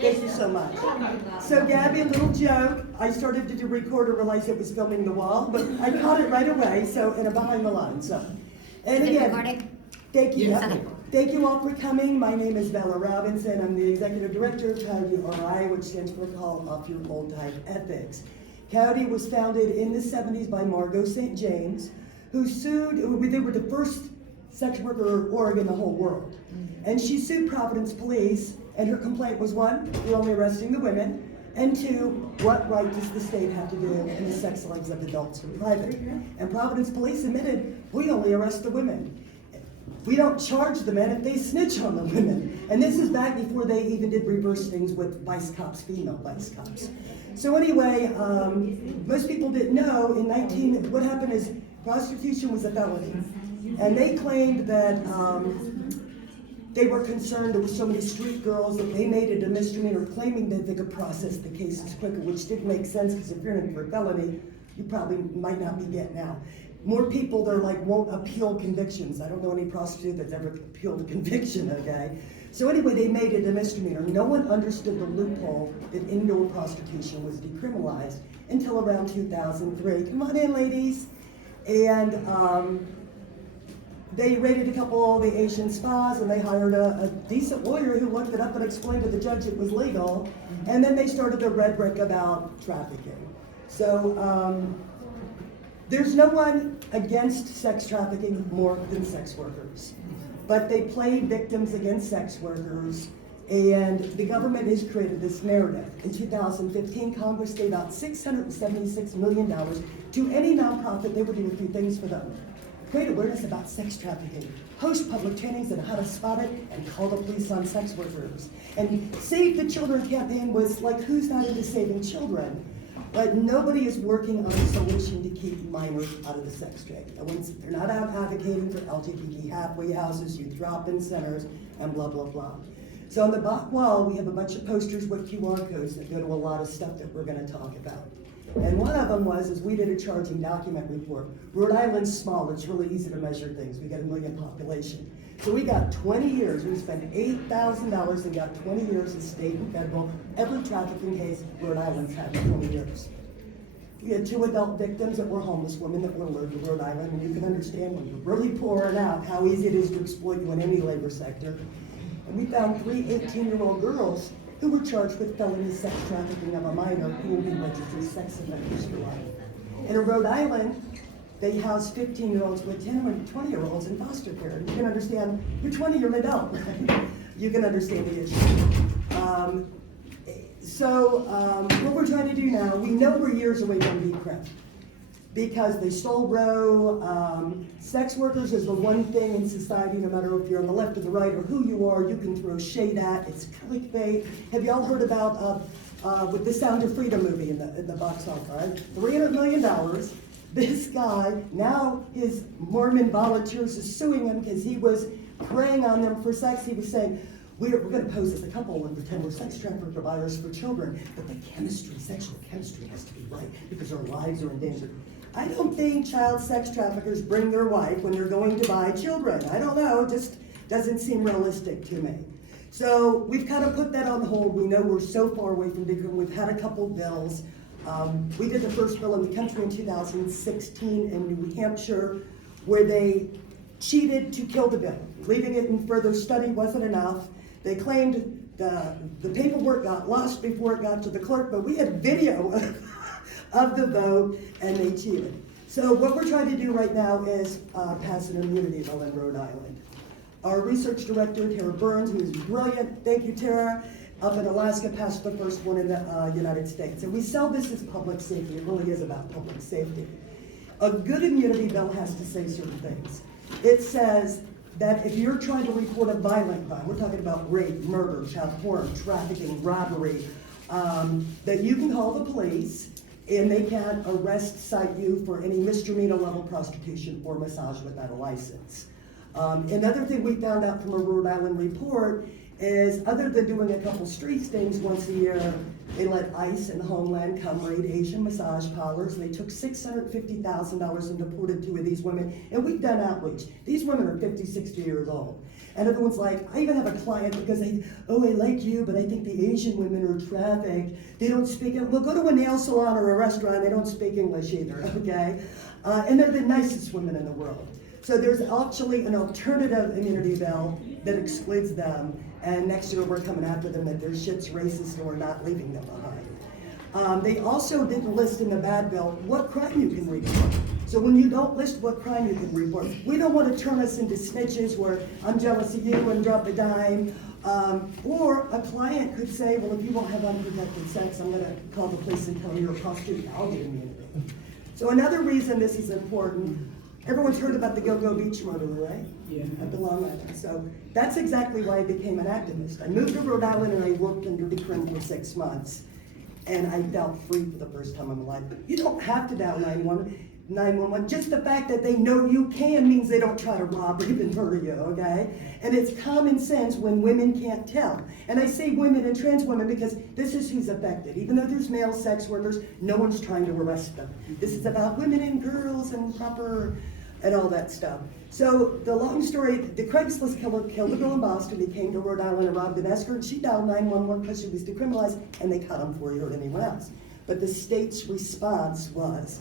Thank you so much. So Gabby, a little joke. I started to record and realized it was filming the wall, but I caught it right away, so, and I'm behind the line, so. And Is it again, recording? thank you. Yes. Okay. Thank you all for coming. My name is Bella Robinson. I'm the Executive Director of COYOTE, which stands for Call Off Your Old Type Ethics. COYOTE was founded in the 70s by Margot St. James, who sued, they were the first sex worker org in the whole world. And she sued Providence Police, and her complaint was, one, you're only arresting the women, and two, what right does the state have to do in the sex lives of adults in private? And Providence Police admitted, we only arrest the women. We don't charge the men if they snitch on the women. And this is back before they even did reverse things with vice cops, female vice cops. So anyway, most people didn't know, what happened is prostitution was a felony. And they claimed that they were concerned there were so many street girls that they made it a misdemeanor, claiming that they could process the cases quicker, which didn't make sense because if you're in for a felony, you probably might not be getting out. More people, they're like, won't appeal convictions. I don't know any prostitute that's ever appealed a conviction, okay? So anyway, they made it a misdemeanor. No one understood the loophole that indoor prostitution was decriminalized until around 2003. Come on in, ladies. And they raided a couple of the Asian spas, and they hired a decent lawyer who looked it up and explained to the judge it was legal. And then they started the rhetoric about trafficking. So there's no one against sex trafficking more than sex workers. But they play victims against sex workers, and the government has created this narrative. In 2015, Congress gave out $676 million to any nonprofit. They would do a few things for them. Create awareness about sex trafficking, host public trainings on how to spot it, and call the police on sex workers. And Save the Children campaign was like, who's not into saving children? But nobody is working on a solution to keep minors out of the sex trade. They're not out advocating for LGBT halfway houses, youth drop-in centers, and blah, blah, blah. So on the back wall, we have a bunch of posters with QR codes that go to a lot of stuff that we're gonna talk about. And one of them is we did a charging document report. Rhode Island's small, it's really easy to measure things. We got 1 million population. So we got 20 years, we spent $8,000 and got 20 years in state and federal. Every trafficking case, Rhode Island's had 20 years. We had 2 adult victims that were homeless women that were lured to Rhode Island, and you can understand when you're really pouring out how easy it is to exploit you in any labor sector. And we found 3 18-year-old girls who were charged with felony sex trafficking of a minor who will be registered sex offenders for life. And in Rhode Island, they house 15-year-olds with 10 and 20-year-olds in foster care. And you can understand, you're 20, you're an adult, right? You can understand the issue. What we're trying to do now, we know we're years away from decrim because they stole Roe. Sex workers is the one thing in society, no matter if you're on the left or the right or who you are, you can throw shade at. It's clickbait. Have y'all heard about with the Sound of Freedom movie in the box office, right? $300 million. This guy, now his Mormon volunteers is suing him because he was preying on them for sex. He was saying, we're going to pose as a couple and pretend we're sex trafficker providers for children, but the chemistry, sexual chemistry has to be right because our lives are in danger. I don't think child sex traffickers bring their wife when they're going to buy children. I don't know, it just doesn't seem realistic to me. So we've kind of put that on hold. We know we're so far away from decrim. We've had a couple bills. We did the first bill in the country in 2016 in New Hampshire where they cheated to kill the bill. Leaving it in further study wasn't enough. They claimed the paperwork got lost before it got to the clerk, but we had video of the vote and they cheated. So what we're trying to do right now is pass an immunity bill in Rhode Island. Our research director, Tara Burns, who is brilliant, thank you, Tara, up in Alaska, passed the first one in the United States. And we sell this as public safety. It really is about public safety. A good immunity bill has to say certain things. It says that if you're trying to report a violent crime, we're talking about rape, murder, child porn, trafficking, robbery, that you can call the police and they can cite you for any misdemeanor level prostitution or massage without a license. Another thing we found out from a Rhode Island report is other than doing a couple street stings once a year, they let ICE and Homeland come raid Asian massage parlors. They took $650,000 and deported 2 of these women. And we've done outreach. These women are 50, 60 years old. And everyone's like, I even have a client because I like you, but I think the Asian women are trafficked. They don't speak, well, go to a nail salon or a restaurant, they don't speak English either, okay? And they're the nicest women in the world. So there's actually an alternative immunity bill that excludes them, and next year we're coming after them that their shit's racist and we're not leaving them behind. They also didn't list in the bad bill what crime you can report. So when you don't list what crime you can report, we don't want to turn us into snitches where I'm jealous of you and drop a dime. Or a client could say, well, if you won't have unprotected sex, I'm going to call the police and tell you you're a prostitute. I'll get immunity. So another reason this is important, everyone's heard about the Go-Go Beach murderer, right? Yeah. At the Long Island. So that's exactly why I became an activist. I moved to Rhode Island and I worked under decrim for 6 months. And I felt free for the first time in my life. You don't have to dial 911. Just the fact that they know you can means they don't try to rob or even murder you, okay? And it's common sense when women can't tell. And I say women and trans women because this is who's affected. Even though there's male sex workers, no one's trying to arrest them. This is about women and girls and proper and all that stuff. So the long story, the Craigslist killer killed a girl in Boston. He came to Rhode Island and robbed an escort. She dialed 911 because she was decriminalized, and they cut him before he hurt anyone else. But the state's response was,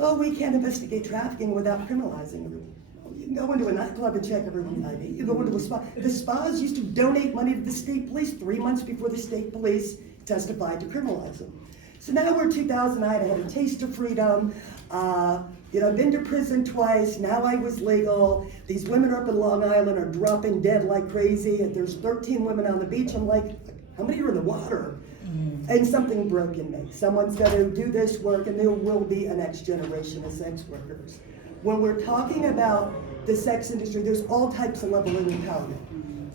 oh, we can't investigate trafficking without criminalizing everyone. Well, you can go into a nightclub and check everyone's ID. You go into a spa. The spas used to donate money to the state police 3 months before the state police testified to criminalize them. So now we're 2009, I had a taste of freedom. I've been to prison twice, now I was legal. These women up in Long Island are dropping dead like crazy. And there's 13 women on the beach. I'm like, how many are in the water? And something broke in me. Someone's got to do this work, and there will be a next generation of sex workers. When we're talking about the sex industry, there's all types of level of empowerment.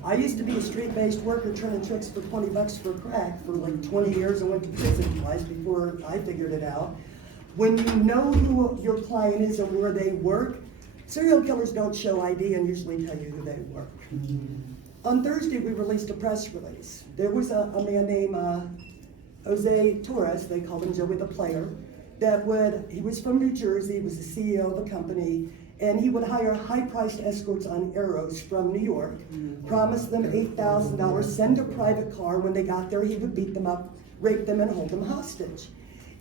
I used to be a street-based worker turning tricks for 20 bucks for crack for like 20 years and went to prison twice before I figured it out. When you know who your client is and where they work, serial killers don't show ID and usually tell you who they work. On Thursday, we released a press release. There was a man named Jose Torres, they called him Joey the Player, he was from New Jersey, was the CEO of a company, and he would hire high-priced escorts on Arrows from New York, promise them $8,000, send a private car. When they got there, he would beat them up, rape them, and hold them hostage.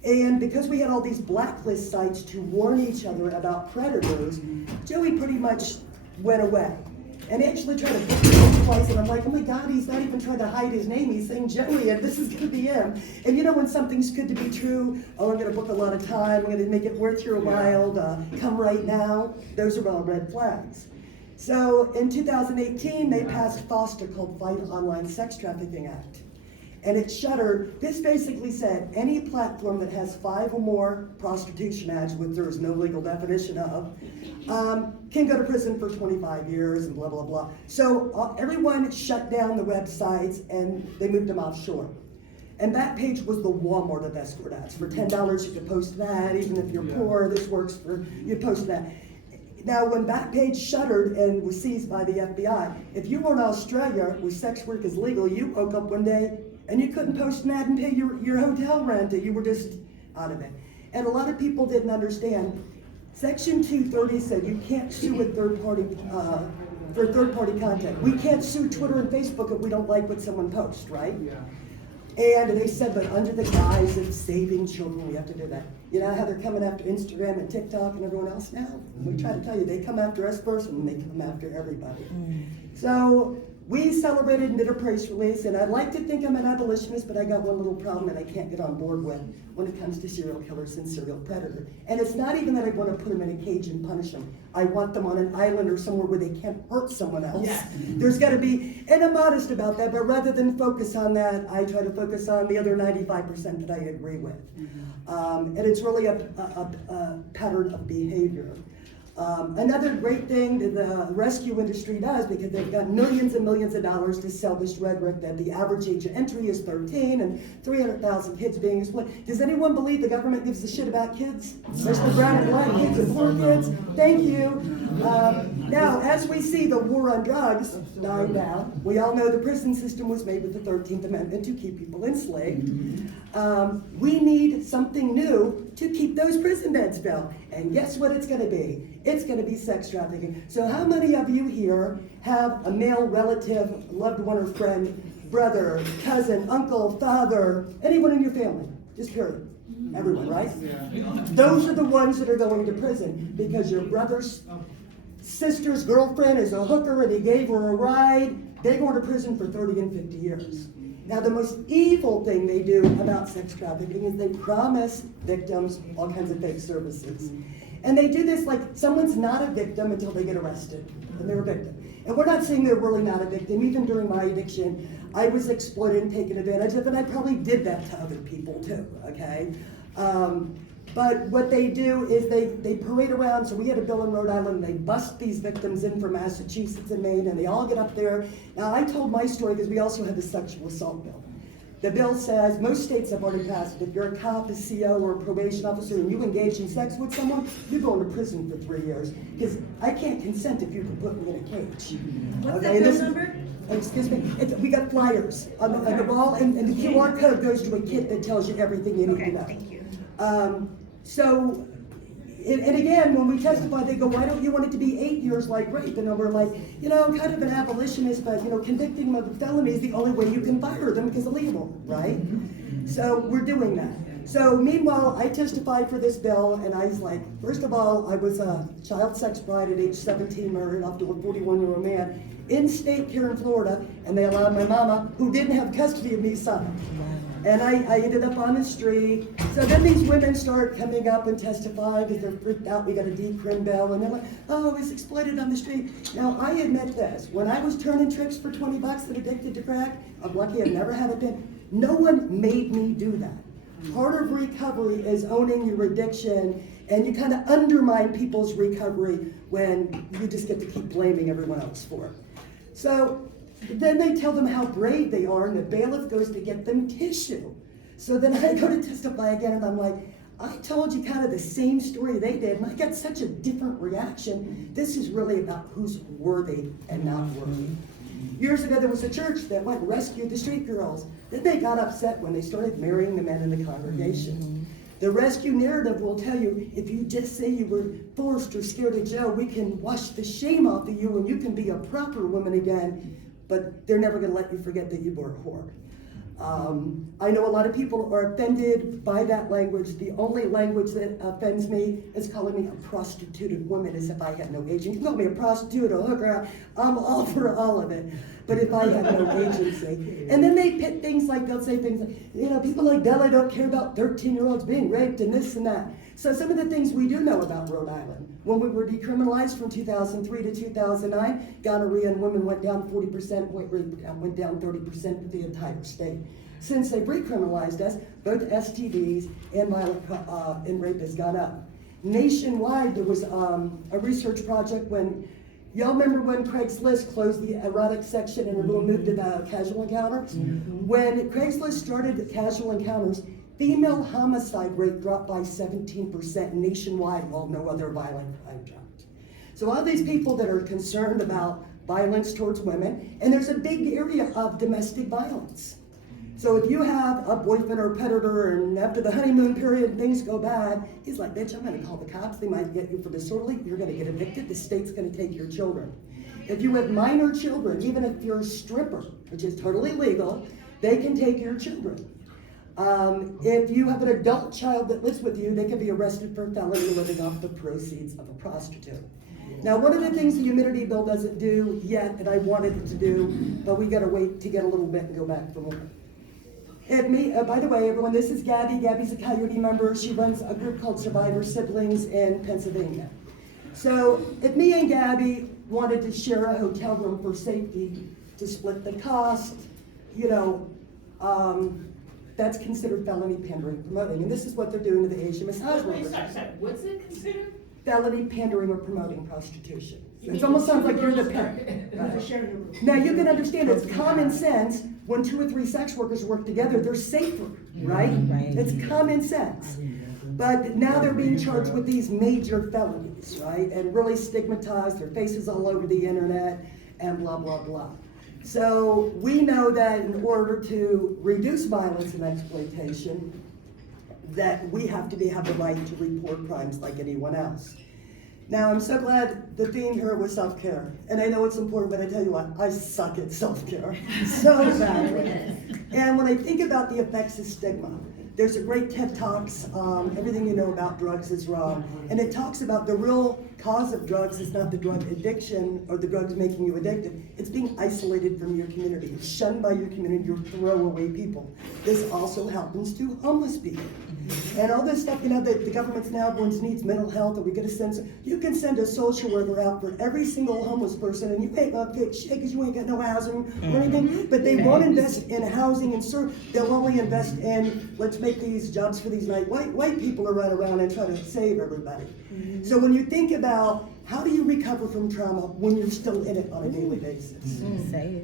And because we had all these blacklist sites to warn each other about predators, Joey pretty much went away. And he actually tried to book me twice, and I'm like, oh my God, he's not even trying to hide his name. He's saying Joey, and this is going to be him. And you know when something's good to be true, oh, I'm going to book a lot of time, I'm going to make it worth your while, come right now. Those are all red flags. So in 2018, they passed FOSTA, called Fight Online Sex Trafficking Act. And it shuttered. This basically said any platform that has 5 or more prostitution ads, which there is no legal definition of, can go to prison for 25 years and blah, blah, blah. So everyone shut down the websites and they moved them offshore. And Backpage was the Walmart of escort ads. For $10, you could post that. Even if you're poor, this works for, you post that. Now, when Backpage shuttered and was seized by the FBI, if you were in Australia where sex work is legal, you woke up one day and you couldn't post an ad and pay your hotel rent. You were just out of it. And a lot of people didn't understand. Section 230 said you can't sue a third-party for third-party content. We can't sue Twitter and Facebook if we don't like what someone posts, right? Yeah. And they said, but under the guise of saving children, we have to do that. You know how they're coming after Instagram and TikTok and everyone else now? We try to tell you, they come after us first and they come after everybody. So we celebrated and did a press release, and I'd like to think I'm an abolitionist, but I got one little problem that I can't get on board with when it comes to serial killers and serial predators. And it's not even that I want to put them in a cage and punish them. I want them on an island or somewhere where they can't hurt someone else. Yeah. There's got to be, and I'm modest about that, but rather than focus on that, I try to focus on the other 95% that I agree with. And it's really a pattern of behavior. Another great thing that the rescue industry does, because they've got millions and millions of dollars to sell this rhetoric that the average age of entry is 13 and 300,000 kids being exploited. Does anyone believe the government gives a shit about kids? Especially brown and black kids and poor kids? Thank you. Now, as we see the war on drugs dying down, we all know the prison system was made with the 13th Amendment to keep people enslaved. We need something new to keep those prison beds filled. And guess what it's going to be? it's going to be sex trafficking. So how many of you here have a male relative, loved one or friend, brother, cousin, uncle, father, anyone in your family? Just period. Everyone, right? Those are the ones that are going to prison because your brother's sister's girlfriend is a hooker and he gave her a ride. They go to prison for 30 and 50 years. Now, the most evil thing they do about sex trafficking is they promise victims all kinds of fake services. And they do this like someone's not a victim until they get arrested, and they're a victim. And we're not saying they're really not a victim. Even during my addiction, I was exploited and taken advantage of, and I probably did that to other people too, okay? But what they do is they parade around. So we had a bill in Rhode Island, and they bust these victims in from Massachusetts and Maine, and they all get up there. Now, I told my story because we also have the sexual assault bill. The bill says, most states have already passed it. If you're a cop, a CO, or a probation officer, and you engage in sex with someone, you're going to prison for 3 years. Because I can't consent if you can put me in a cage. What's that bill number? Excuse me, we got flyers on the wall, and the QR code goes to a kit that tells you everything you need to know. Thank you. So, and again, when we testify, they go, why don't you want it to be 8 years like rape? And we're like, I'm kind of an abolitionist, but convicting them of a felony is the only way you can fire them because illegal, right? So we're doing that. So meanwhile, I testified for this bill, and I was like, first of all, I was a child sex bride at age 17, married off to a 41-year-old man, in state here in Florida, and they allowed my mama, who didn't have custody of me, son. And I ended up on the street. So then these women start coming up and testify because they're freaked out. We got a decrim bill, and they're like, oh, I was exploited on the street. Now, I admit this. When I was turning tricks for 20 bucks and addicted to crack, I'm lucky I've never had a pin. No one made me do that. Part of recovery is owning your addiction, and you kind of undermine people's recovery when you just get to keep blaming everyone else for it. So then they tell them how brave they are, and the bailiff goes to get them tissue. So then I go to testify again, and I'm like, I told you kind of the same story they did, and I got such a different reaction. This is really about who's worthy and not worthy. Years ago, there was a church that went and rescued the street girls. Then they got upset when they started marrying the men in the congregation. The rescue narrative will tell you, if you just say you were forced or scared of jail, we can wash the shame off of you and you can be a proper woman again, but they're never gonna let you forget that you were a whore. I know a lot of people are offended by that language. The only language that offends me is calling me a prostituted woman as if I had no agency. You can call me a prostitute, a hooker, I'm all for all of it. But if I have no agency. And then they pit things like, they'll say things like, people like Bella don't care about 13-year-olds being raped and this and that. So some of the things we do know about Rhode Island. When we were decriminalized from 2003 to 2009, gonorrhea in women went down 40%, rape went down 30% for the entire state. Since they recriminalized us, both STDs and violent and rape has gone up. Nationwide, there was a research project when, y'all remember when Craigslist closed the erotic section and everyone moved to the casual encounters? When Craigslist started the casual encounters, female homicide rate dropped by 17% nationwide while no other violent crime dropped. So all these people that are concerned about violence towards women, and there's a big area of domestic violence. So if you have a boyfriend or a predator and after the honeymoon period things go bad, he's like, bitch, I'm gonna call the cops, they might get you for disorderly, you're gonna get evicted, the state's gonna take your children. If you have minor children, even if you're a stripper, which is totally legal, they can take your children. If you have an adult child that lives with you, they can be arrested for felony living off the proceeds of a prostitute. Now, one of the things the immunity bill doesn't do yet that I wanted it to do, but we gotta wait to get a little bit and go back for more. By the way, everyone, this is Gabby. Gabby's a COYOTE member. She runs a group called Survivor Siblings in Pennsylvania. So if me and Gabby wanted to share a hotel room for safety to split the cost, that's considered felony pandering promoting. And this is what they're doing to the Asian massage workers. Sorry. What's it considered? Felony pandering or promoting prostitution. It almost sounds like you're the pimp. Right. Now you can understand it's common sense when 2 or 3 sex workers work together, they're safer, right? It's common sense. But now they're being charged with these major felonies, right? And really stigmatized, their faces all over the internet, and blah, blah, blah. So we know that in order to reduce violence and exploitation, that we have to have the right to report crimes like anyone else. Now, I'm so glad the theme here was self-care. And I know it's important, but I tell you what, I suck at self-care so badly. And when I think about the effects of stigma, there's a great TED Talks, Everything You Know About Drugs is Wrong. And it talks about the real cause of drugs is not the drug addiction or the drugs making you addicted. It's being isolated from your community. You're shunned by your community, you're throwaway people. This also happens to homeless people. And all this stuff, that the government's now, everyone needs mental health, and we get a sense, you can send a social worker out for every single homeless person, and you ain't gonna get shit because you ain't got no housing or anything, but they won't invest in housing and they'll only invest in, let's make these jobs for these white people to run around and try to save everybody. So when you think about how do you recover from trauma when you're still in it on a daily basis?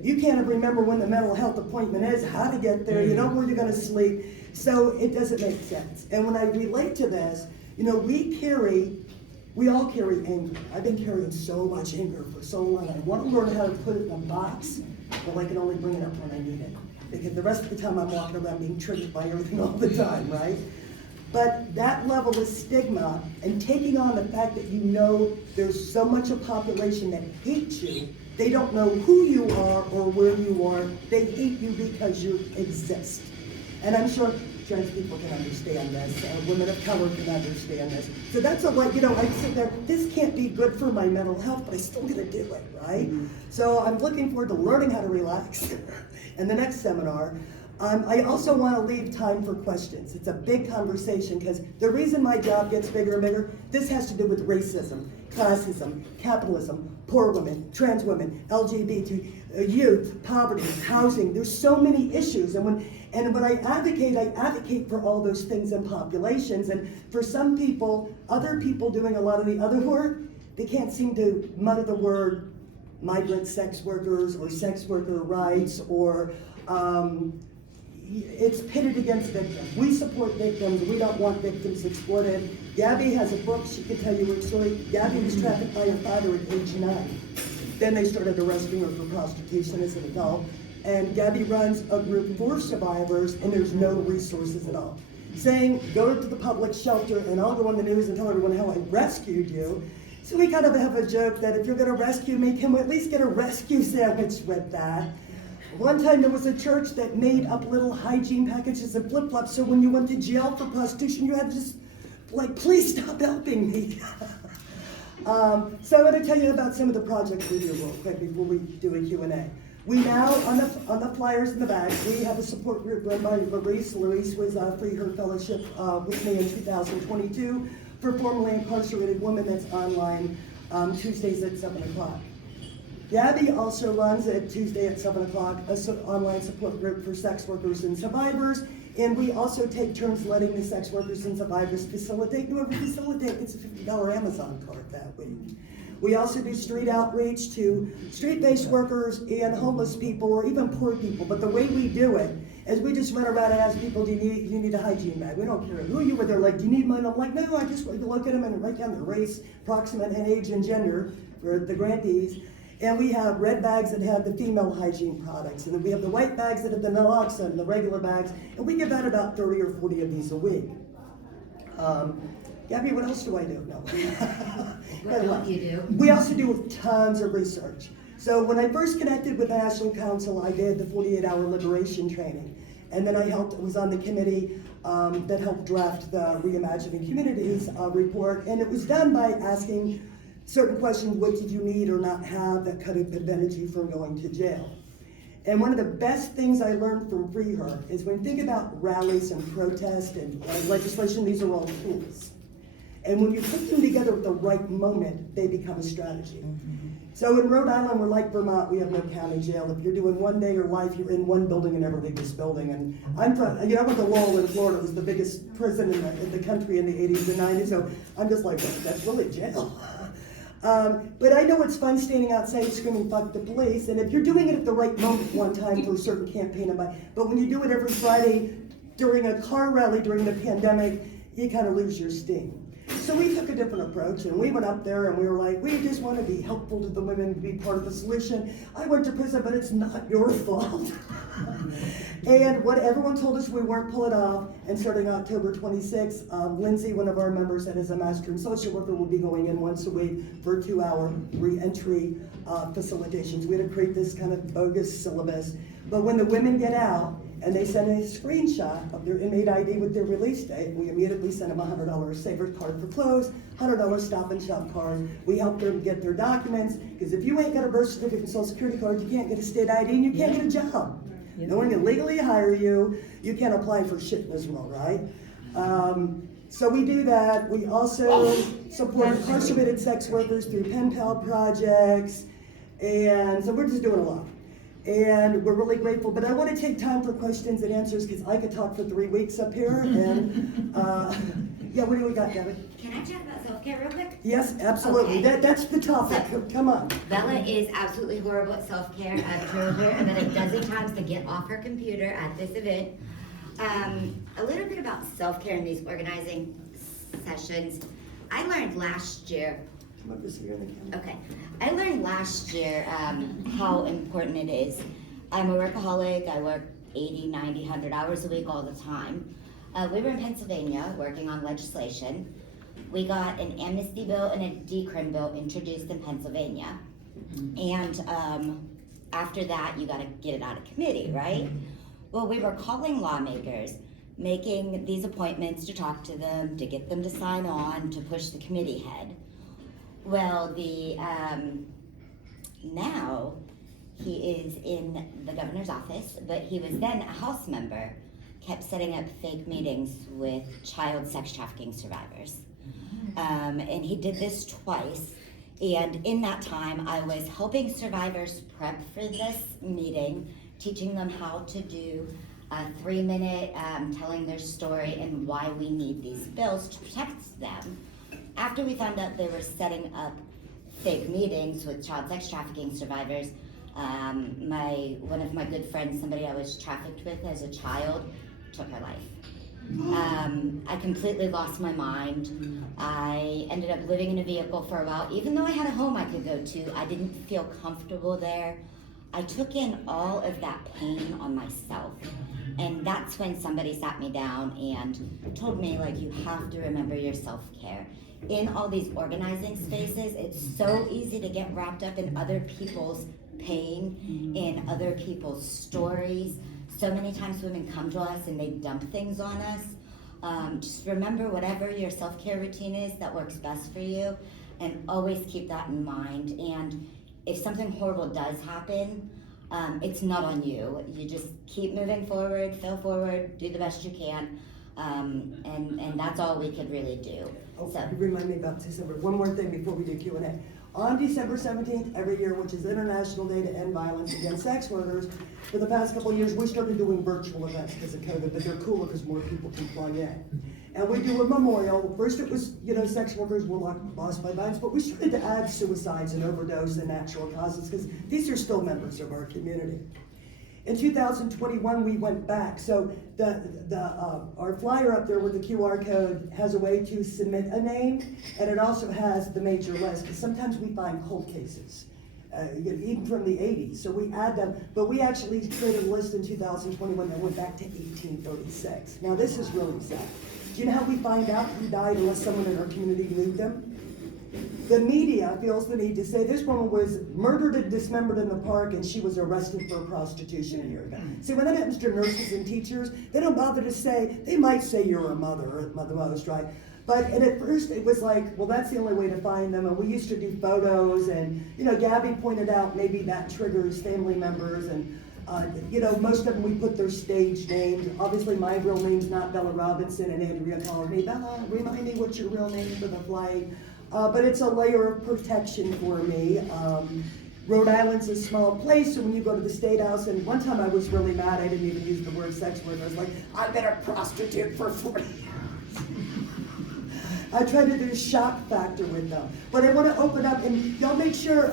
You can't remember when the mental health appointment is, how to get there, you don't know where you're gonna sleep. So it doesn't make sense. And when I relate to this, we all carry anger. I've been carrying so much anger for so long. I want to learn how to put it in a box, but I can only bring it up when I need it. Because the rest of the time I'm walking around being triggered by everything all the time, right? But that level of stigma and taking on the fact that there's so much of population that hates you, they don't know who you are or where you are, they hate you because you exist. And I'm sure trans people can understand this, women of color can understand this. So that's I sit there, this can't be good for my mental health, but I still gotta do it, right? So I'm looking forward to learning how to relax in the next seminar. I also want to leave time for questions. It's a big conversation because the reason my job gets bigger and bigger, this has to do with racism, classism, capitalism, poor women, trans women, LGBT, youth, poverty, housing. There's so many issues. And when I advocate for all those things in populations. And for some people, other people doing a lot of the other work, they can't seem to mutter the word migrant sex workers or sex worker rights or it's pitted against victims. We support victims. We don't want victims exploited. Gabby has a book. She can tell you her story. Gabby was trafficked by her father at age 9. Then they started arresting her for prostitution as an adult. And Gabby runs a group for survivors, and there's no resources at all. Saying, go to the public shelter, and I'll go on the news and tell everyone how I rescued you. So we kind of have a joke that if you're going to rescue me, can we at least get a rescue sandwich with that? One time there was a church that made up little hygiene packages and flip-flops, so when you went to jail for prostitution, you had to just, please stop helping me. So I'm going to tell you about some of the projects we do real quick before we do a Q&A. We now, on the flyers in the back, we have a support group run by Larisse. Larisse was a FreeHer fellowship with me in 2022 for formerly incarcerated women that's online Tuesdays at 7 o'clock. Gabby also runs at Tuesday at 7 o'clock an online support group for sex workers and survivors, and we also take turns letting the sex workers and survivors facilitate. Whoever facilitate gets a $50 Amazon card that week. We also do street outreach to street-based workers and homeless people or even poor people, but the way we do it is we just run around and ask people, do you need a hygiene bag? We don't care who you were. They're like, do you need mine? I'm like, no, I just want to look at them and write down their race, approximate, and age and gender for the grantees. And we have red bags that have the female hygiene products, and then we have the white bags that have the naloxone and the regular bags, and we give out about 30 or 40 of these a week. Gabby, what else do I do? No. What don't you do? We also do tons of research. So when I first connected with the National Council, I did the 48-hour liberation training. And then I was on the committee that helped draft the Reimagining Communities report. And it was done by asking certain questions, what did you need or not have that could have prevented you from going to jail? And one of the best things I learned from FreeHer is when you think about rallies and protests and legislation, these are all tools. And when you put them together at the right moment, they become a strategy. So in Rhode Island, we're like Vermont, we have no county jail. If you're doing one day of your life, you're in one building and never leave this building. And I'm from, I went to Lowell in Florida. It was the biggest prison in the country in the 80s and 90s. So I'm just like, that's really jail. But I know it's fun standing outside screaming, fuck the police. And if you're doing it at the right moment one time for a certain campaign, but when you do it every Friday during a car rally during the pandemic, you kind of lose your steam. So we took a different approach, and we went up there and we were like, we just want to be helpful to the women, be part of the solution. I went to prison, but it's not your fault. And what everyone told us we weren't pulling off, and starting October 26th, Lindsay, one of our members that is a master and social worker, will be going in once a week for 2-hour re-entry facilitations. We had to create this kind of bogus syllabus. But when the women get out and they send a screenshot of their inmate ID with their release date, we immediately send them a $100 saver card for clothes, $100 stop and shop card. We help them get their documents, because if you ain't got a birth certificate and social security card, you can't get a state ID and you can't get a job. No one can legally hire you. You can't apply for shit in this world, right? So we do that. We also support incarcerated sex workers through pen pal projects. And so we're just doing a lot. And we're really grateful. But I want to take time for questions and answers, because I could talk for 3 weeks up here. And yeah, what do we got, Gabby? Can I chat about self-care real quick? Yes, absolutely. Okay. That's the topic. Come on. Bella is absolutely horrible at self-care. I've told her about a dozen times to get off her computer at this event. A little bit about self-care in these organizing sessions. I learned last year. Come up this here in the camera. Okay. I learned last year how important it is. I'm a workaholic. I work 80, 90, 100 hours a week all the time. We were in Pennsylvania working on legislation. We got an amnesty bill and a decrim bill introduced in Pennsylvania. And after that, you gotta get it out of committee, right? Well, we were calling lawmakers, making these appointments to talk to them, to get them to sign on, to push the committee head. Well, now he is in the governor's office, but he was then a House member, kept setting up fake meetings with child sex trafficking survivors. And he did this twice. And in that time, I was helping survivors prep for this meeting, teaching them how to do a 3-minute telling their story and why we need these bills to protect them. After we found out they were setting up fake meetings with child sex trafficking survivors, one of my good friends, somebody I was trafficked with as a child, took her life. I completely lost my mind. I ended up living in a vehicle for a while. Even though I had a home I could go to, I didn't feel comfortable there. I took in all of that pain on myself. And that's when somebody sat me down and told me, like, you have to remember your self-care. In all these organizing spaces, it's so easy to get wrapped up in other people's pain, in other people's stories. So many times women come to us and they dump things on us. Just remember whatever your self-care routine is that works best for you, and always keep that in mind. And if something horrible does happen, it's not on you. You just keep moving forward, fail forward, do the best you can, and that's all we could really do. Oh, So, you remind me about December. One more thing before we do Q&A. On December 17th every year, which is International Day to End Violence Against Sex Workers, for the past couple of years, we started doing virtual events because of COVID, but they're cooler because more people can plug in. And we do a memorial. First it was, sex workers were lost by violence, but we started to add suicides and overdose and natural causes because these are still members of our community. In 2021, we went back. So our flyer up there with the QR code has a way to submit a name, and it also has the major list, because sometimes we find cold cases, even from the 80s. So we add them, but we actually created a list in 2021 that went back to 1836. Now this is really sad. Do you know how we find out who died unless someone in our community knew them? The media feels the need to say this woman was murdered and dismembered in the park and she was arrested for prostitution a year ago. See, when that happens to nurses and teachers, they don't bother to say, they might say you're a mother or the most, right? And at first it was like, well, that's the only way to find them. And we used to do photos, and, Gabby pointed out maybe that triggers family members, and most of them we put their stage names. Obviously my real name's not Bella Robinson, and Andrea called me, Bella, remind me what's your real name for the flight. But it's a layer of protection for me. Rhode Island's a small place, so when you go to the State House, and one time I was really mad, I didn't even use the word sex worker. I was like, I've been a prostitute for 40 years. I tried to do shock factor with them. But I want to open up, and y'all make sure,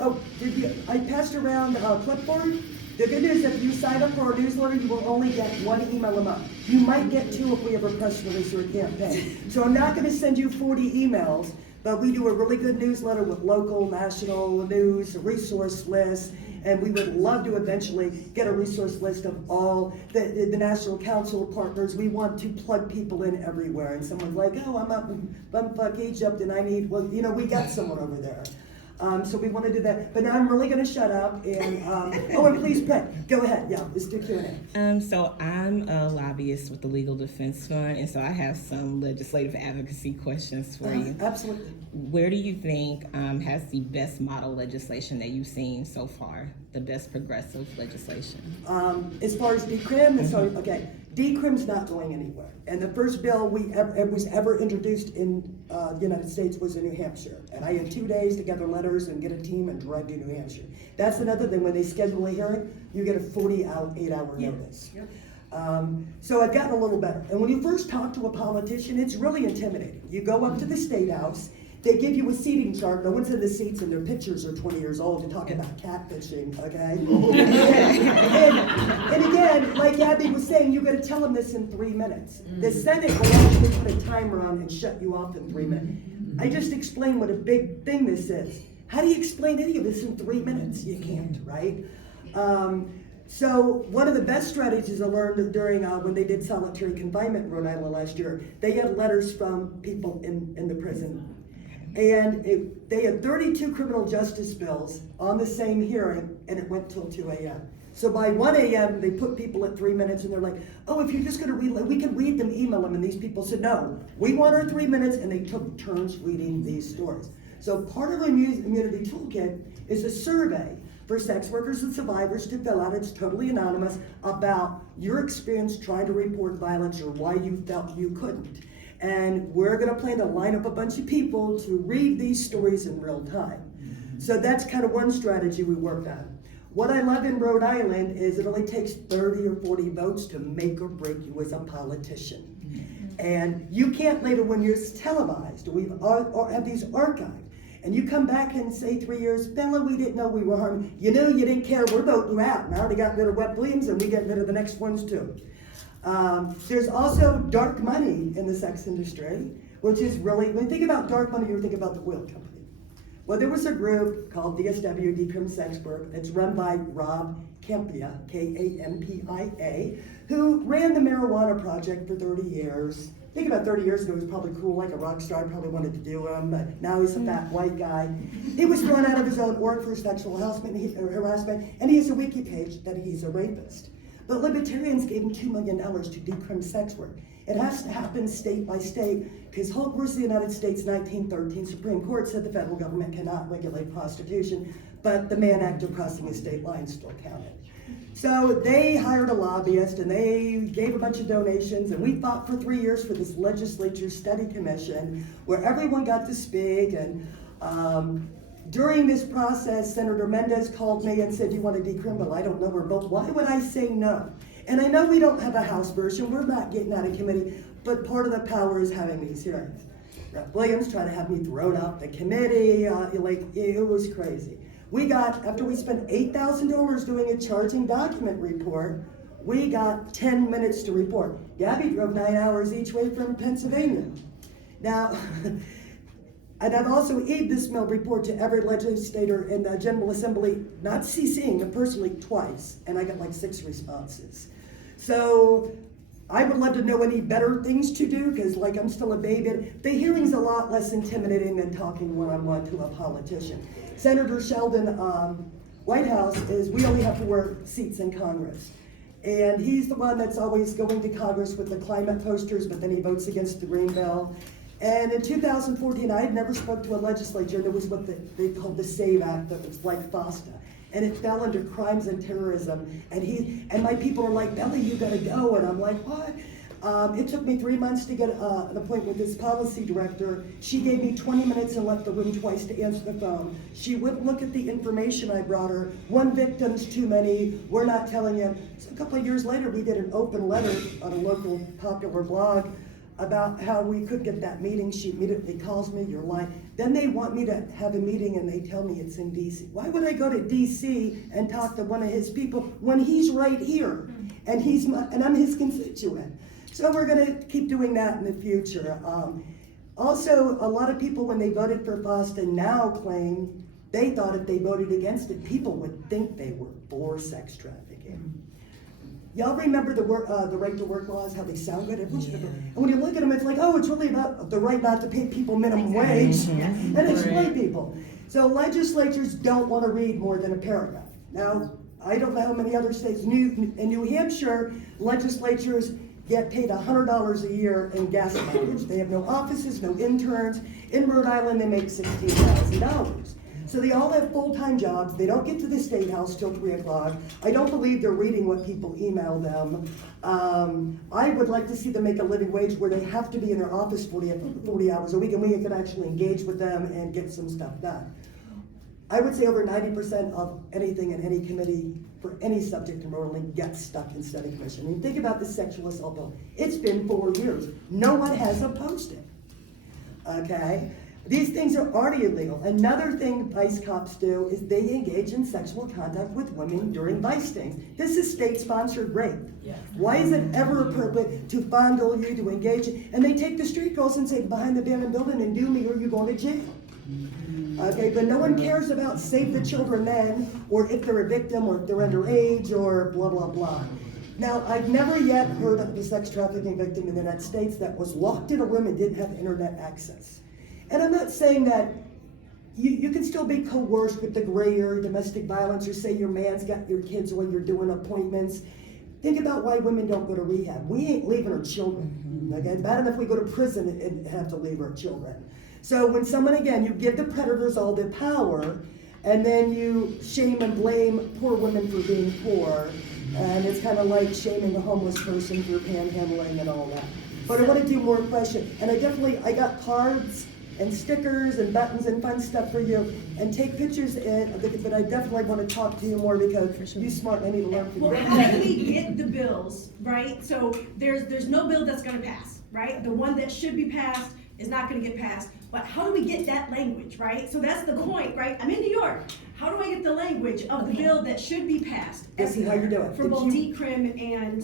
I passed around a clipboard. The good news, if you sign up for our newsletter, you will only get 1 email a month. You might get 2 if we have a press release or a campaign. So I'm not going to send you 40 emails, but we do a really good newsletter with local, national news, a resource list, And we would love to eventually get a resource list of all the National Council partners. We want to plug people in everywhere. And someone's like, oh, I'm up in bumfuck Egypt and I need, well, you know, we got someone over there. So we want to do that. But now I'm really going to shut up and, and please, Brett, go ahead. Yeah, let's do Q&A. So I'm a lobbyist with the Legal Defense Fund, and so I have some legislative advocacy questions for you. Absolutely. Where do you think has the best model legislation that you've seen so far, the best progressive legislation? As far as decrim, okay, decrim's not going anywhere. And the first bill was ever introduced in the United States was in New Hampshire. And I had 2 days to gather letters and get a team and drive to New Hampshire. That's another thing, when they schedule a hearing, you get a 48-hour notice. Yep. So I've gotten a little better. And when you first talk to a politician, it's really intimidating. You go up to the State House, they give you a seating chart. No one's in the seats and their pictures are 20 years old. You're talking about catfishing, okay? and again, like Abby was saying, you got to tell them this in 3 minutes. The Senate will actually put a timer on and shut you off in 3 minutes. I just explained what a big thing this is. How do you explain any of this in 3 minutes? You can't, right? So one of the best strategies I learned during when they did solitary confinement in Rhode Island last year, they had letters from people in the prison. And they had 32 criminal justice bills on the same hearing, and it went till 2 a.m. So by 1 a.m., they put people at 3 minutes, and they're like, oh, if you're just going to read, we can read them, email them. And these people said, no, we want our 3 minutes, and they took turns reading these stories. So part of our immunity toolkit is a survey for sex workers and survivors to fill out. It's totally anonymous, about your experience trying to report violence or why you felt you couldn't. And we're going to plan to line up a bunch of people to read these stories in real time. So that's kind of one strategy we worked on. What I love in Rhode Island is it only takes 30 or 40 votes to make or break you as a politician. And you can't later, when you're televised, we have these archived, and you come back and say 3 years, Bella, we didn't know we were harmed. You know, you didn't care, we're voting you out. Now they got rid of Webb Williams, and we get rid of the next ones too. There's also dark money in the sex industry, which is really, when you think about dark money, you think about the oil company. Well, there was a group called DSW, Decrim Sex Work, that's run by Rob Kampia, K-A-M-P-I-A, who ran the marijuana project for 30 years. Think about 30 years ago, he was probably cool, like a rock star, probably wanted to do him, but now he's a fat white guy. He was thrown out of his own org for sexual harassment, and he has a wiki page that he's a rapist. But libertarians gave him $2 million to decrim sex work. It has to happen state by state, because Holt versus the United States, 1913, Supreme Court said the federal government cannot regulate prostitution, but the Mann Act of crossing the state line still counted. So they hired a lobbyist, and they gave a bunch of donations, and we fought for 3 years for this legislature study commission, where everyone got to speak. And during this process, Senator Mendez called me and said, you want to decriminalize? I don't know her, but why would I say no? And I know we don't have a House version, we're not getting out of committee, but part of the power is having these hearings. Rep. Williams tried to have me thrown off the committee, it was crazy. We got, after we spent $8,000 doing a charging document report, we got 10 minutes to report. Gabby drove 9 hours each way from Pennsylvania. Now, and I've also emailed this report to every legislator in the General Assembly, not CCing, but personally twice, and I got like 6 responses. So I would love to know any better things to do, because like I'm still a baby. The hearing's a lot less intimidating than talking one-on-one to a politician. Senator Sheldon, White House, is we only have 4 seats in Congress. And he's the one that's always going to Congress with the climate posters, but then he votes against the Green Bill. And in 2014, I had never spoke to a legislature. There was what they called the SAVE Act, that was like FOSTA. And it fell under crimes and terrorism. And my people are like, Belly, you gotta go. And I'm like, what? It took me 3 months to get an appointment with this policy director. She gave me 20 minutes and left the room twice to answer the phone. She wouldn't look at the information I brought her. 1 victim's too many, we're not telling you. So a couple of years later, we did an open letter on a local popular blog about how we could get that meeting. She immediately calls me, you're lying. Then they want me to have a meeting and they tell me it's in DC. Why would I go to DC and talk to one of his people when he's right here and I'm his constituent? So we're gonna keep doing that in the future. Also, a lot of people, when they voted for FOSTA, now claim they thought if they voted against it, people would think they were for sex trafficking. Y'all remember the right to work laws, how they sound good? And when you look at them, it's like, oh, it's really about the right not to pay people minimum wage and exploit people. So legislatures don't want to read more than a paragraph. Now, I don't know how many other states. In New Hampshire, legislatures get paid $100 a year in gas mileage. They have no offices, no interns. In Rhode Island, they make $16,000. So they all have full-time jobs. They don't get to the State House till 3 o'clock. I don't believe they're reading what people email them. I would like to see them make a living wage where they have to be in their office 40 hours a week, and we can actually engage with them and get some stuff done. I would say over 90% of anything in any committee for any subject in Rhode Island gets stuck in study commission. I mean, think about the sexual assault bill. It's been 4 years. No one has opposed it. Okay? These things are already illegal. Another thing vice cops do is they engage in sexual contact with women during vice stings. This is state-sponsored rape. Yes. Why is it ever appropriate to fondle you, to engage? And they take the street girls and say, behind the abandoned building and do me or you're going to jail. Okay, but no one cares about save the children then, or if they're a victim, or if they're underage, or blah, blah, blah. Now, I've never yet heard of a sex trafficking victim in the United States that was locked in a room and didn't have internet access. And I'm not saying that you can still be coerced with the gray area, domestic violence, or say your man's got your kids while you're doing appointments. Think about why women don't go to rehab. We ain't leaving our children. Okay, bad enough we go to prison and have to leave our children. So when someone, again, you give the predators all the power, and then you shame and blame poor women for being poor, and it's kind of like shaming the homeless person for panhandling and all that. But I want to do more questions, and I got cards and stickers and buttons and fun stuff for you, and take pictures but I definitely want to talk to you more because you smart, I need to learn from you. Well, how do we get the bills, right? So there's no bill that's gonna pass, right? The one that should be passed is not gonna get passed, but how do we get that language, right? So that's the point, right? I'm in New York. How do I get the language of the bill that should be passed? This is how you do it. For both decrim and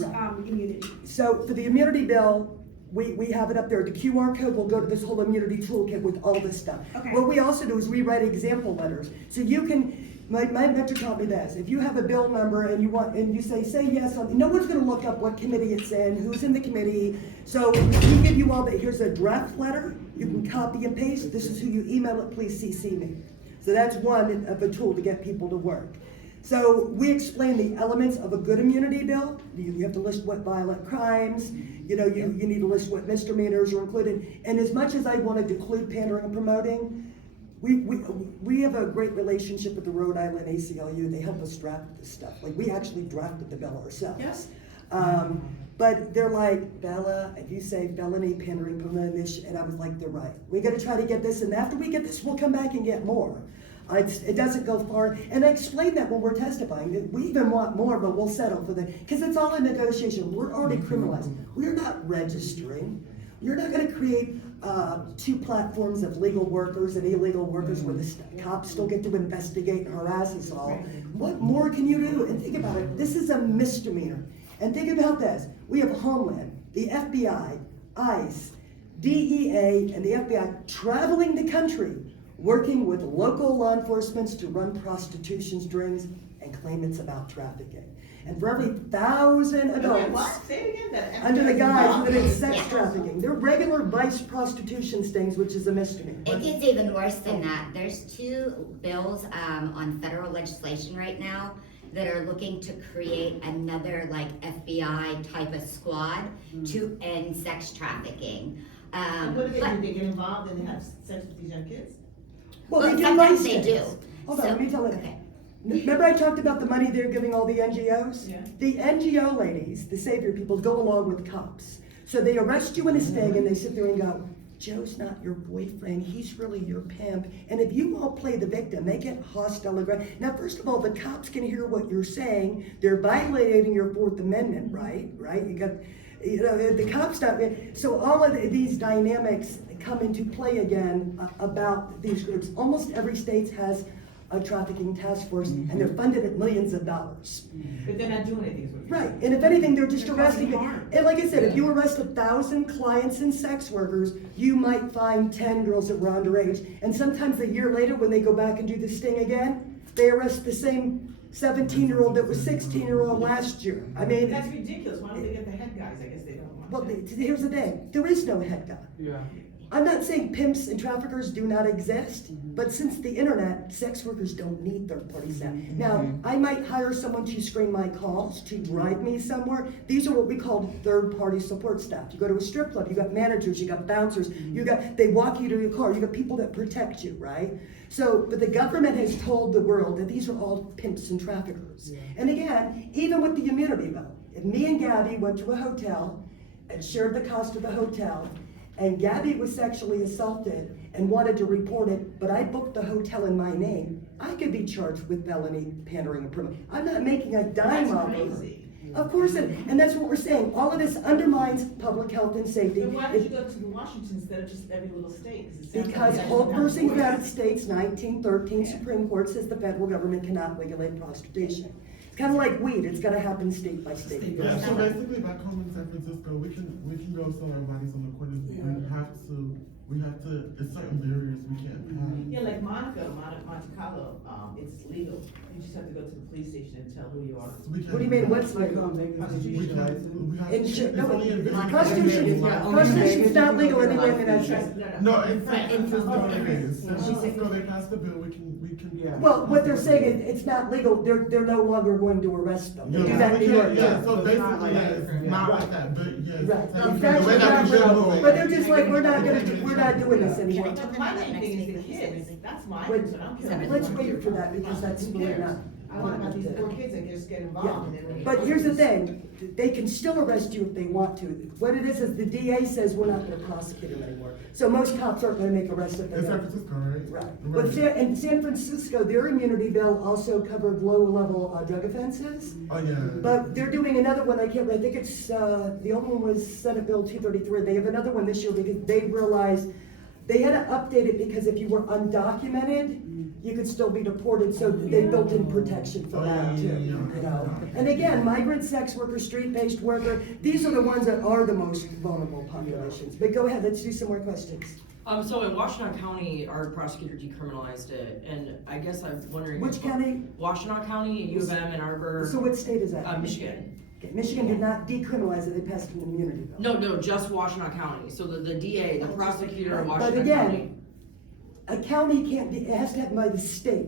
immunity. So for the immunity bill, we have it up there. The QR code will go to this whole immunity toolkit with all this stuff. Okay. What we also do is we write example letters. So you can, my mentor taught me this. If you have a bill number and you say yes, no one's gonna look up what committee it's in, who's in the committee. So we give you all that, here's a draft letter, you can copy and paste, this is who you email it, please CC me. So that's one of a tool to get people to work. So we explain the elements of a good immunity bill. You have to list what violent crimes, you need to list what misdemeanors are included. And as much as I want to declude pandering and promoting, we have a great relationship with the Rhode Island ACLU. They help us draft this stuff. Like, we actually drafted the bill ourselves. Yes. But they're like, Bella, if you say felony, pandering, promoting, and I was like, they're right. We got to try to get this, and after we get this, we'll come back and get more. It doesn't go far, and I explain that when we're testifying. We even want more, but we'll settle for that because it's all a negotiation. We're already criminalized. We're not registering. You're not going to create two platforms of legal workers and illegal workers where the cops still get to investigate and harass us all. What more can you do? And think about it. This is a misdemeanor. And think about this. We have Homeland, the FBI, ICE, DEA, and the FBI traveling the country, working with local law enforcement to run prostitution strings and claim it's about trafficking. And for every 1,000 adults under the guise that it's sex trafficking, they're regular vice prostitution stings, which is a misdemeanor. It gets even worse than that. There's 2 bills on federal legislation right now that are looking to create another FBI type of squad to end sex trafficking. And what do they do? They get involved and they have sex with these young kids? Well, they do sometimes nice they things. do. Hold on, let me tell you. Okay. Remember I talked about the money they're giving all the NGOs? Yeah. The NGO ladies, the savior people, go along with cops. So they arrest you in a sting and they sit there and go, Joe's not your boyfriend, he's really your pimp. And if you won't play the victim, they get hostile aggressive. Now, first of all, the cops can hear what you're saying. They're violating your 4th Amendment, right? You got, the cops don't. So all of these dynamics come into play again about these groups. Almost every state has trafficking task force, and they're funded at millions of dollars. But they're not doing anything. is what you're Right, saying. and if anything, they're just They're arresting, causing harm. and like I said, if you arrest 1,000 clients and sex workers, you might find 10 girls that were underage. And sometimes a year later, when they go back and do this sting again, they arrest the same 17-year-old that was 16-year-old last year. I mean, That's ridiculous. Why don't they get the head guys? I guess they don't want well, to. here's the thing, there is no head guy. Yeah. I'm not saying pimps and traffickers do not exist, but since the internet, sex workers don't need third-party staff. Now, I might hire someone to screen my calls, to drive me somewhere. These are what we call third-party support staff. You go to a strip club, you got managers, you got bouncers, they walk you to your car, you got people that protect you, right? So, but the government has told the world that these are all pimps and traffickers. And again, even with the immunity bill, if me and Gabby went to a hotel and shared the cost of the hotel, and Gabby was sexually assaulted and wanted to report it, but I booked the hotel in my name, I could be charged with felony pandering and promoting. I'm not making a dime That's off of her. crazy. Of course, and that's what we're saying. All of this undermines public health and safety. Then why did you go to Washington instead of just every little state? It sounds like Because you guys Holt don't have versus voice. United States 1913 Supreme Court says the federal government cannot regulate prostitution. It's kind of like weed, it's gotta happen state by state. Yeah, so basically back home in San Francisco, we can go so everybody's on the corners. We have to, it's certain barriers we can't pass. Yeah, like Monte Carlo, it's legal. You just have to go to the police station and tell who you are. We can't What do you mean, what's Like, legal? We have, And it's only in Vegas. Prostitution's not legal anywhere in the United States. No, in San Francisco it is. San Francisco, they passed a bill, we can. Well, what they're saying is it's not legal, they're no longer going to arrest them. They do that in New York. Yeah, so It's not basically, like yeah, that. it's not like that, but yes. Right, The way exactly, that we not live legal, in- but they're just like, we're not doing this anymore. But my main thing is the kids. That's my Wait, concern. I don't care. let's wait for that, because that's Who really cares? not. I want about these poor kids that just get Yeah, involved and then when they but go here's to the thing, they can still arrest you if they want to. What it is the DA says we're not gonna prosecute them anymore. So most cops aren't gonna make arrests if they In San don't. Francisco, right? Right. But in San Francisco, their immunity bill also covered low-level drug offenses. Oh, yeah. But they're doing another one, I think it's, the old one was Senate Bill 233. They have another one this year because they realized they had to update it because if you were undocumented, you could still be deported, so they built in protection for that too, you know? And again, migrant sex worker, street-based worker, these are the ones that are the most vulnerable populations. But go ahead, let's do some more questions. So in Washtenaw County, our prosecutor decriminalized it, and I guess I'm wondering. Which county? Washtenaw County, U of M, and Arbor. So what state is that? Michigan. Okay, Michigan did not decriminalize it, they passed an immunity bill. No, just Washtenaw County. So the DA, the prosecutor of But Washtenaw County. again, a county can't be, it has to happen by the state.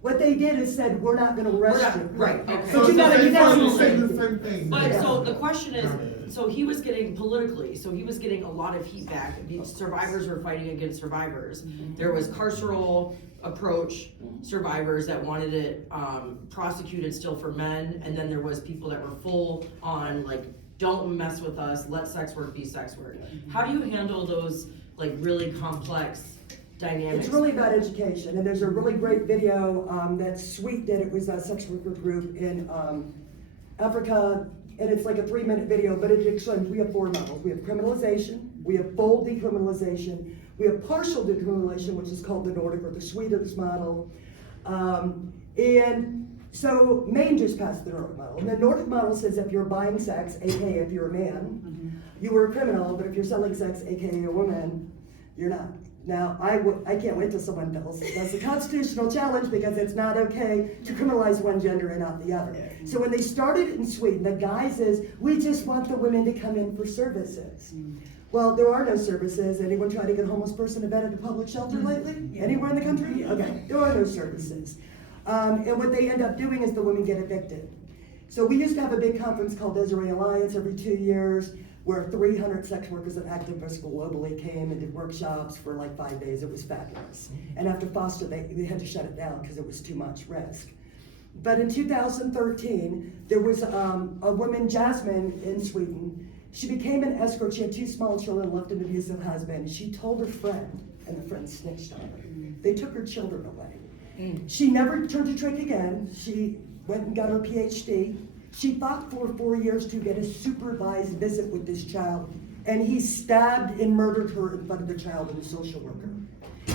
What they did is said, we're not gonna arrest you. Right, okay. But you gotta, you gotta say say. the same thing. But Yeah. so the question Got is, it. so he was getting politically, so he was getting a lot of heat back. The survivors were fighting against survivors. There was carceral approach survivors that wanted it prosecuted still for men, and then there was people that were full on like, don't mess with us, let sex work be sex work. How do you handle those like really complex dynamics? It's really about education, and there's a really great video that Sweet did. It was a sex worker group in Africa, and it's like a 3-minute video, but it explains we have 4 models. We have criminalization, we have full decriminalization, we have partial decriminalization, which is called the Nordic or the Swedish model, and so Maine just passed the Nordic model. And the Nordic model says if you're buying sex, aka if you're a man, you were a criminal, but if you're selling sex, aka a woman, you're not. Now, I can't wait till someone tells us that's a constitutional challenge because it's not okay to criminalize one gender and not the other. So when they started it in Sweden, the guy says, we just want the women to come in for services. Well, there are no services. Anyone try to get a homeless person to bed at a public shelter lately? Anywhere in the country? Okay, there are no services. And what they end up doing is the women get evicted. So we used to have a big conference called Desiree Alliance every 2 years, where 300 sex workers and activists globally came and did workshops for like 5 days. It was fabulous. And after Foster, they had to shut it down because it was too much risk. But in 2013, there was a woman, Jasmine, in Sweden. She became an escort. She had 2 small children, left an abusive husband. She told her friend, and the friend snitched on her. They took her children away. She never turned to trick again. She went and got her PhD. She fought for 4 years to get a supervised visit with this child, and he stabbed and murdered her in front of the child and the social worker.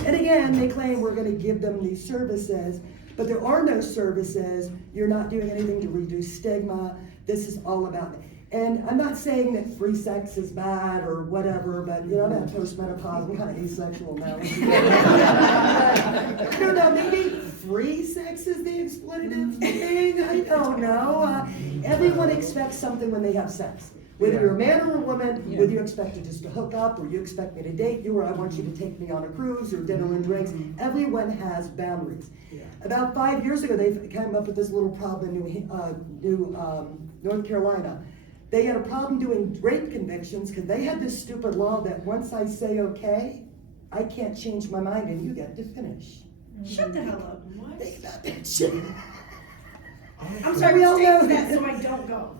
And again, they claim we're gonna give them these services, but there are no services. You're not doing anything to reduce stigma. This is all about it. And I'm not saying that free sex is bad or whatever, but I'm at postmenopause, I'm kind of asexual now. I don't know, maybe free sex is the exploitative thing, I don't know. Everyone expects something when they have sex. Whether you're a man or a woman, whether you expect to just to hook up, or you expect me to date you, or I want you to take me on a cruise or dinner and drinks, everyone has boundaries. About 5 years ago, they came up with this little problem in North Carolina. They had a problem doing rape convictions because they had this stupid law that once I say okay, I can't change my mind and you get to finish. Shut the hell up. What? Think about that shit. I'm sorry, We all know state that. that so I don't go.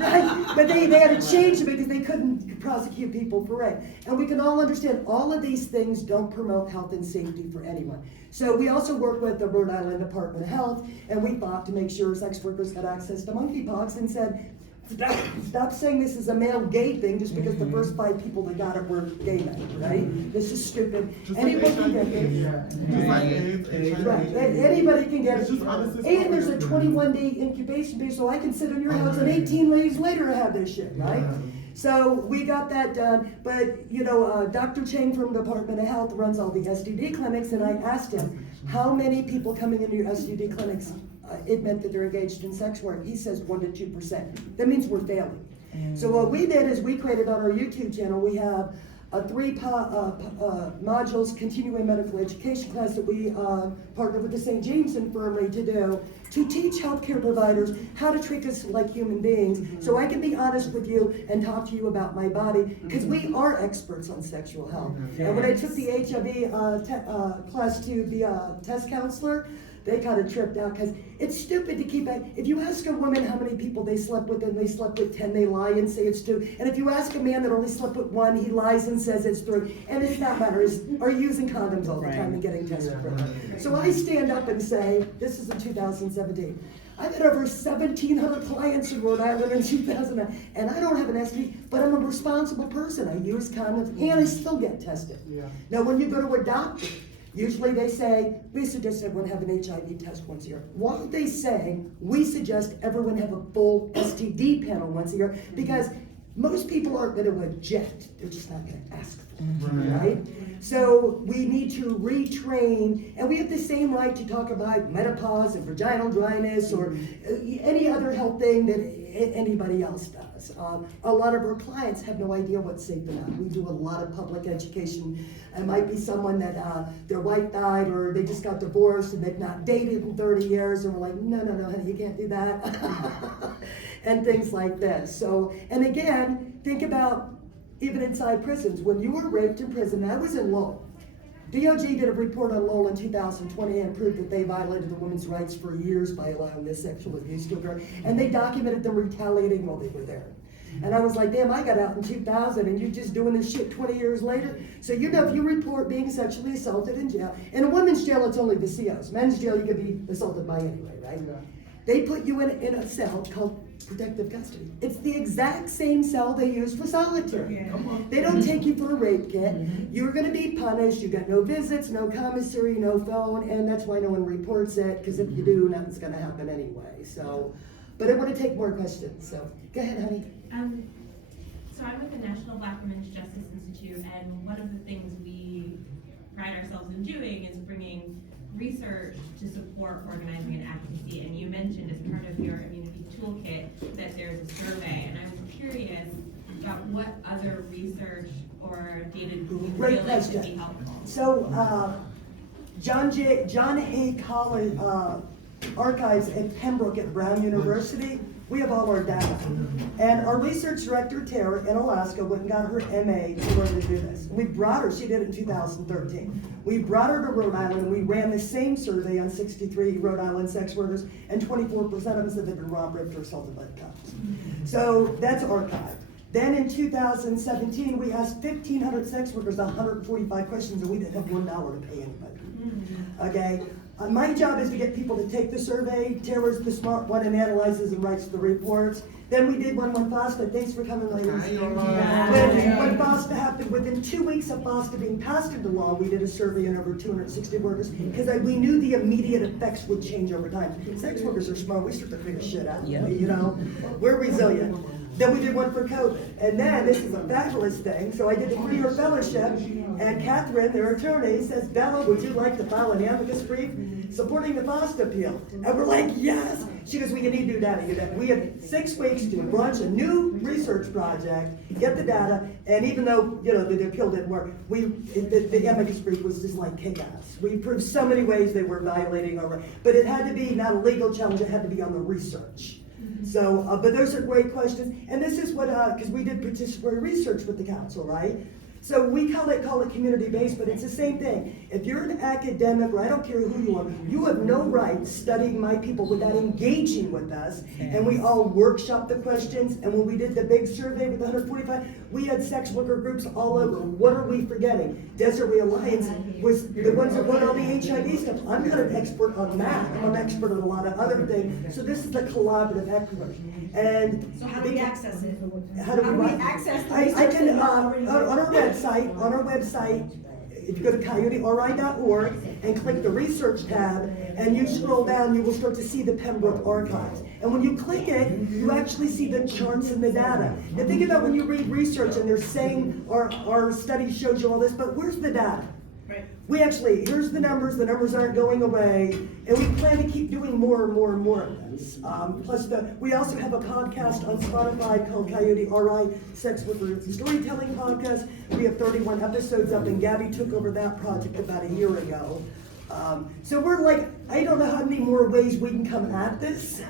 Right? But they had to change it because they couldn't prosecute people for rape. And we can all understand all of these things don't promote health and safety for anyone. So we also work with the Rhode Island Department of Health, and we fought to make sure sex workers had access to monkeypox and said, stop saying this is a male gay thing just because the first 5 people that got it were gay men, right? This is stupid. Just Anyone like can get it. Just like AIDS, Right, anybody can get It's it. just honestly And there's a something 21-day incubation period, so I can sit in your house and 18 days later have this shit, right? So we got that done, but Dr. Chang from the Department of Health runs all the STD clinics, and I asked him, how many people coming into your STD clinics admit that they're engaged in sex work? He says 1 to 2%. That means we're failing. So what we did is we created on our YouTube channel, we have a 3 modules continuing medical education class that we partner with the St. James Infirmary to do, to teach healthcare providers how to treat us like human beings, so I can be honest with you and talk to you about my body, because we are experts on sexual health. And when I took the HIV class to be a test counselor, they kind of tripped out because it's stupid to keep it. If you ask a woman how many people they slept with and they slept with 10, they lie and say it's 2. And if you ask a man that only slept with 1, he lies and says it's 3. And it's not matter. Are you using condoms all the time and getting tested for it? So I stand up and say, this is in 2017. I've had over 1,700 clients in Rhode Island in 2009, and I don't have an STD, but I'm a responsible person. I use condoms and I still get tested. Now when you go to a doctor, usually they say, we suggest everyone have an HIV test once a year. Why are they saying we suggest everyone have a full STD panel once a year? Because most people aren't going to object. They're just not going to ask for it, right? So we need to retrain, and we have the same right to talk about menopause and vaginal dryness or any other health thing that anybody else does. A lot of our clients have no idea what's safe or not. We do a lot of public education. It might be someone that their wife died or they just got divorced and they've not dated in 30 years, and we're like, no, honey, you can't do that. And things like this. So, and again, think about even inside prisons. When you were raped in prison, I was in Lowell. DOJ did a report on Lowell in 2020 and proved that they violated the women's rights for years by allowing this sexual abuse to occur. And they documented them retaliating while they were there. And I was like, damn, I got out in 2000 and you're just doing this shit 20 years later? So if you report being sexually assaulted in jail, in a women's jail it's only the COs. Men's jail you can be assaulted by anyway, right? They put you in a cell called protective custody. It's the exact same cell they use for solitary. They don't take you for a rape kit. You're going to be punished. You got no visits, no commissary, no phone, and that's why no one reports it, because if you do, nothing's going to happen anyway. So, but I want to take more questions. So go ahead, honey. So I'm with the National Black Women's Justice Institute, and one of the things we pride ourselves in doing is bringing research to support organizing and advocacy. And you mentioned as part of your immunity toolkit that there's a survey, and I was curious about what other research or data do you Great feel like could question. be helpful? So John A. Collins archives at Pembroke at Brown University. We have all our data. And our research director, Tara, in Alaska, went and got her MA to learn to do this. We brought her, she did it in 2013. We brought her to Rhode Island, and we ran the same survey on 63 Rhode Island sex workers, and 24% of them said they'd been robbed, raped, or assaulted by the cops. So that's archived. Then in 2017, we asked 1,500 sex workers 145 questions, and we didn't have $1 to pay anybody. Okay, My job is to get people to take the survey. Tara's the smart one and analyzes and writes the reports. Then we did one when FOSTA, thanks for coming, ladies. When FOSTA happened, within 2 weeks of FOSTA being passed into law, we did a survey on over 260 workers, because we knew the immediate effects would change over time. Sex workers are smart, we start to figure shit out, you know? We're resilient. Then we did one for COVID, and then, this is a fabulous thing, so I did the FreeHer Fellowship, and Catherine, their attorney, says, Bella, would you like to file an amicus brief supporting the FOSTA appeal? And we're like, yes! She goes, well, you need to do data. We had 6 weeks to launch a new research project, get the data, and even though, you know, the appeal didn't work, the amicus brief was just like kick-ass. We proved so many ways they were violating our rights, but it had to be not a legal challenge, it had to be on the research. So, but those are great questions, and this is what, because we did participatory research with the council, right? So we call it community-based, but it's the same thing. If you're an academic, or I don't care who you are, you have no right studying my people without engaging with us. And we all workshop the questions, and when we did the big survey with 145, we had sex worker groups all over. What are we forgetting? Desert Alliance was the ones that wrote all the HIV stuff. I'm not an expert on that. I'm an expert on a lot of other things. So this is a collaborative effort. And So how do we access it? how do we access the I research can, that on we our website, if you go to coyoteori.org and click the research tab, and you scroll down, you will start to see the Pembroke archives. And when you click it, you actually see the charts and the data. And think about when you read research and they're saying, our study shows you all this, but where's the data? Right. We actually, here's the numbers aren't going away, and we plan to keep doing more and more and more of this. Plus, we also have a podcast on Spotify called Coyote RI, Sex Worker Storytelling Podcast. We have 31 episodes up, and Gabby took over that project about a year ago. So we're like, I don't know how many more ways we can come at this.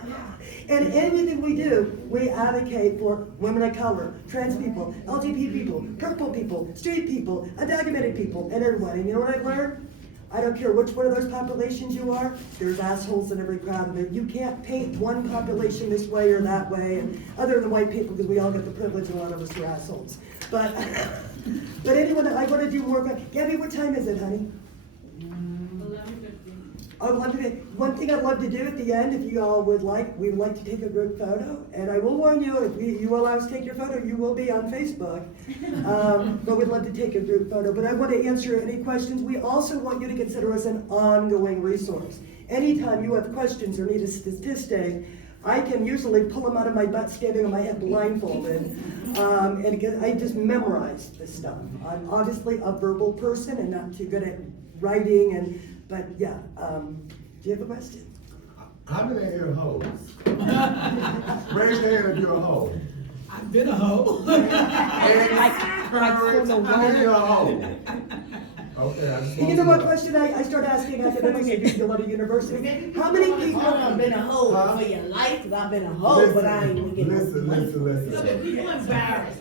And anything we do, we advocate for women of color, trans people, LGBT people, purple people, straight people, undocumented people, and everyone. And you know what I've learned? I don't care which one of those populations you are, there's assholes in every crowd. And you can't paint one population this way or that way, and other than white people, because we all get the privilege and a lot of us are assholes. But anyone, I want to do more. Gabby, what time is it, honey? 11:50. One thing I'd love to do at the end, if you all would like, we would like to take a group photo. And I will warn you, if you allow us to take your photo, you will be on Facebook. But we'd love to take a group photo. But I want to answer any questions. We also want you to consider us an ongoing resource. Anytime you have questions or need a statistic, I can usually pull them out of my butt standing on my head blindfolded. And again, I just memorized this stuff. I'm obviously a verbal person and not too good at writing, but yeah, do you have a question? How many of here hoes? Raise your hand if you're a hoe. I've been a hoe. How many of you are a hoe? Okay, I just And you know what question I start asking academics at a lot of universities? How many people? I've been a hoe for your life, because I've been a hoe, but I ain't getting Listen. People embarrassed.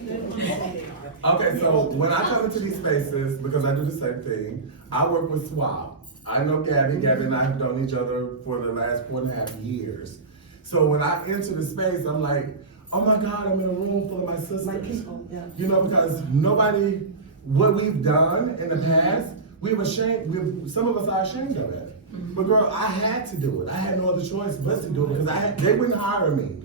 Okay, so when I come into these spaces, because I do the same thing, I work with SWAP. I know Gabby and I have known each other for the last 4.5 years. So when I enter the space, I'm like, oh my God, I'm in a room full of my sisters. My people, yeah. You know, because what we've done in the past, some of us are ashamed of it. But girl, I had to do it. I had no other choice but to do it, because they wouldn't hire me.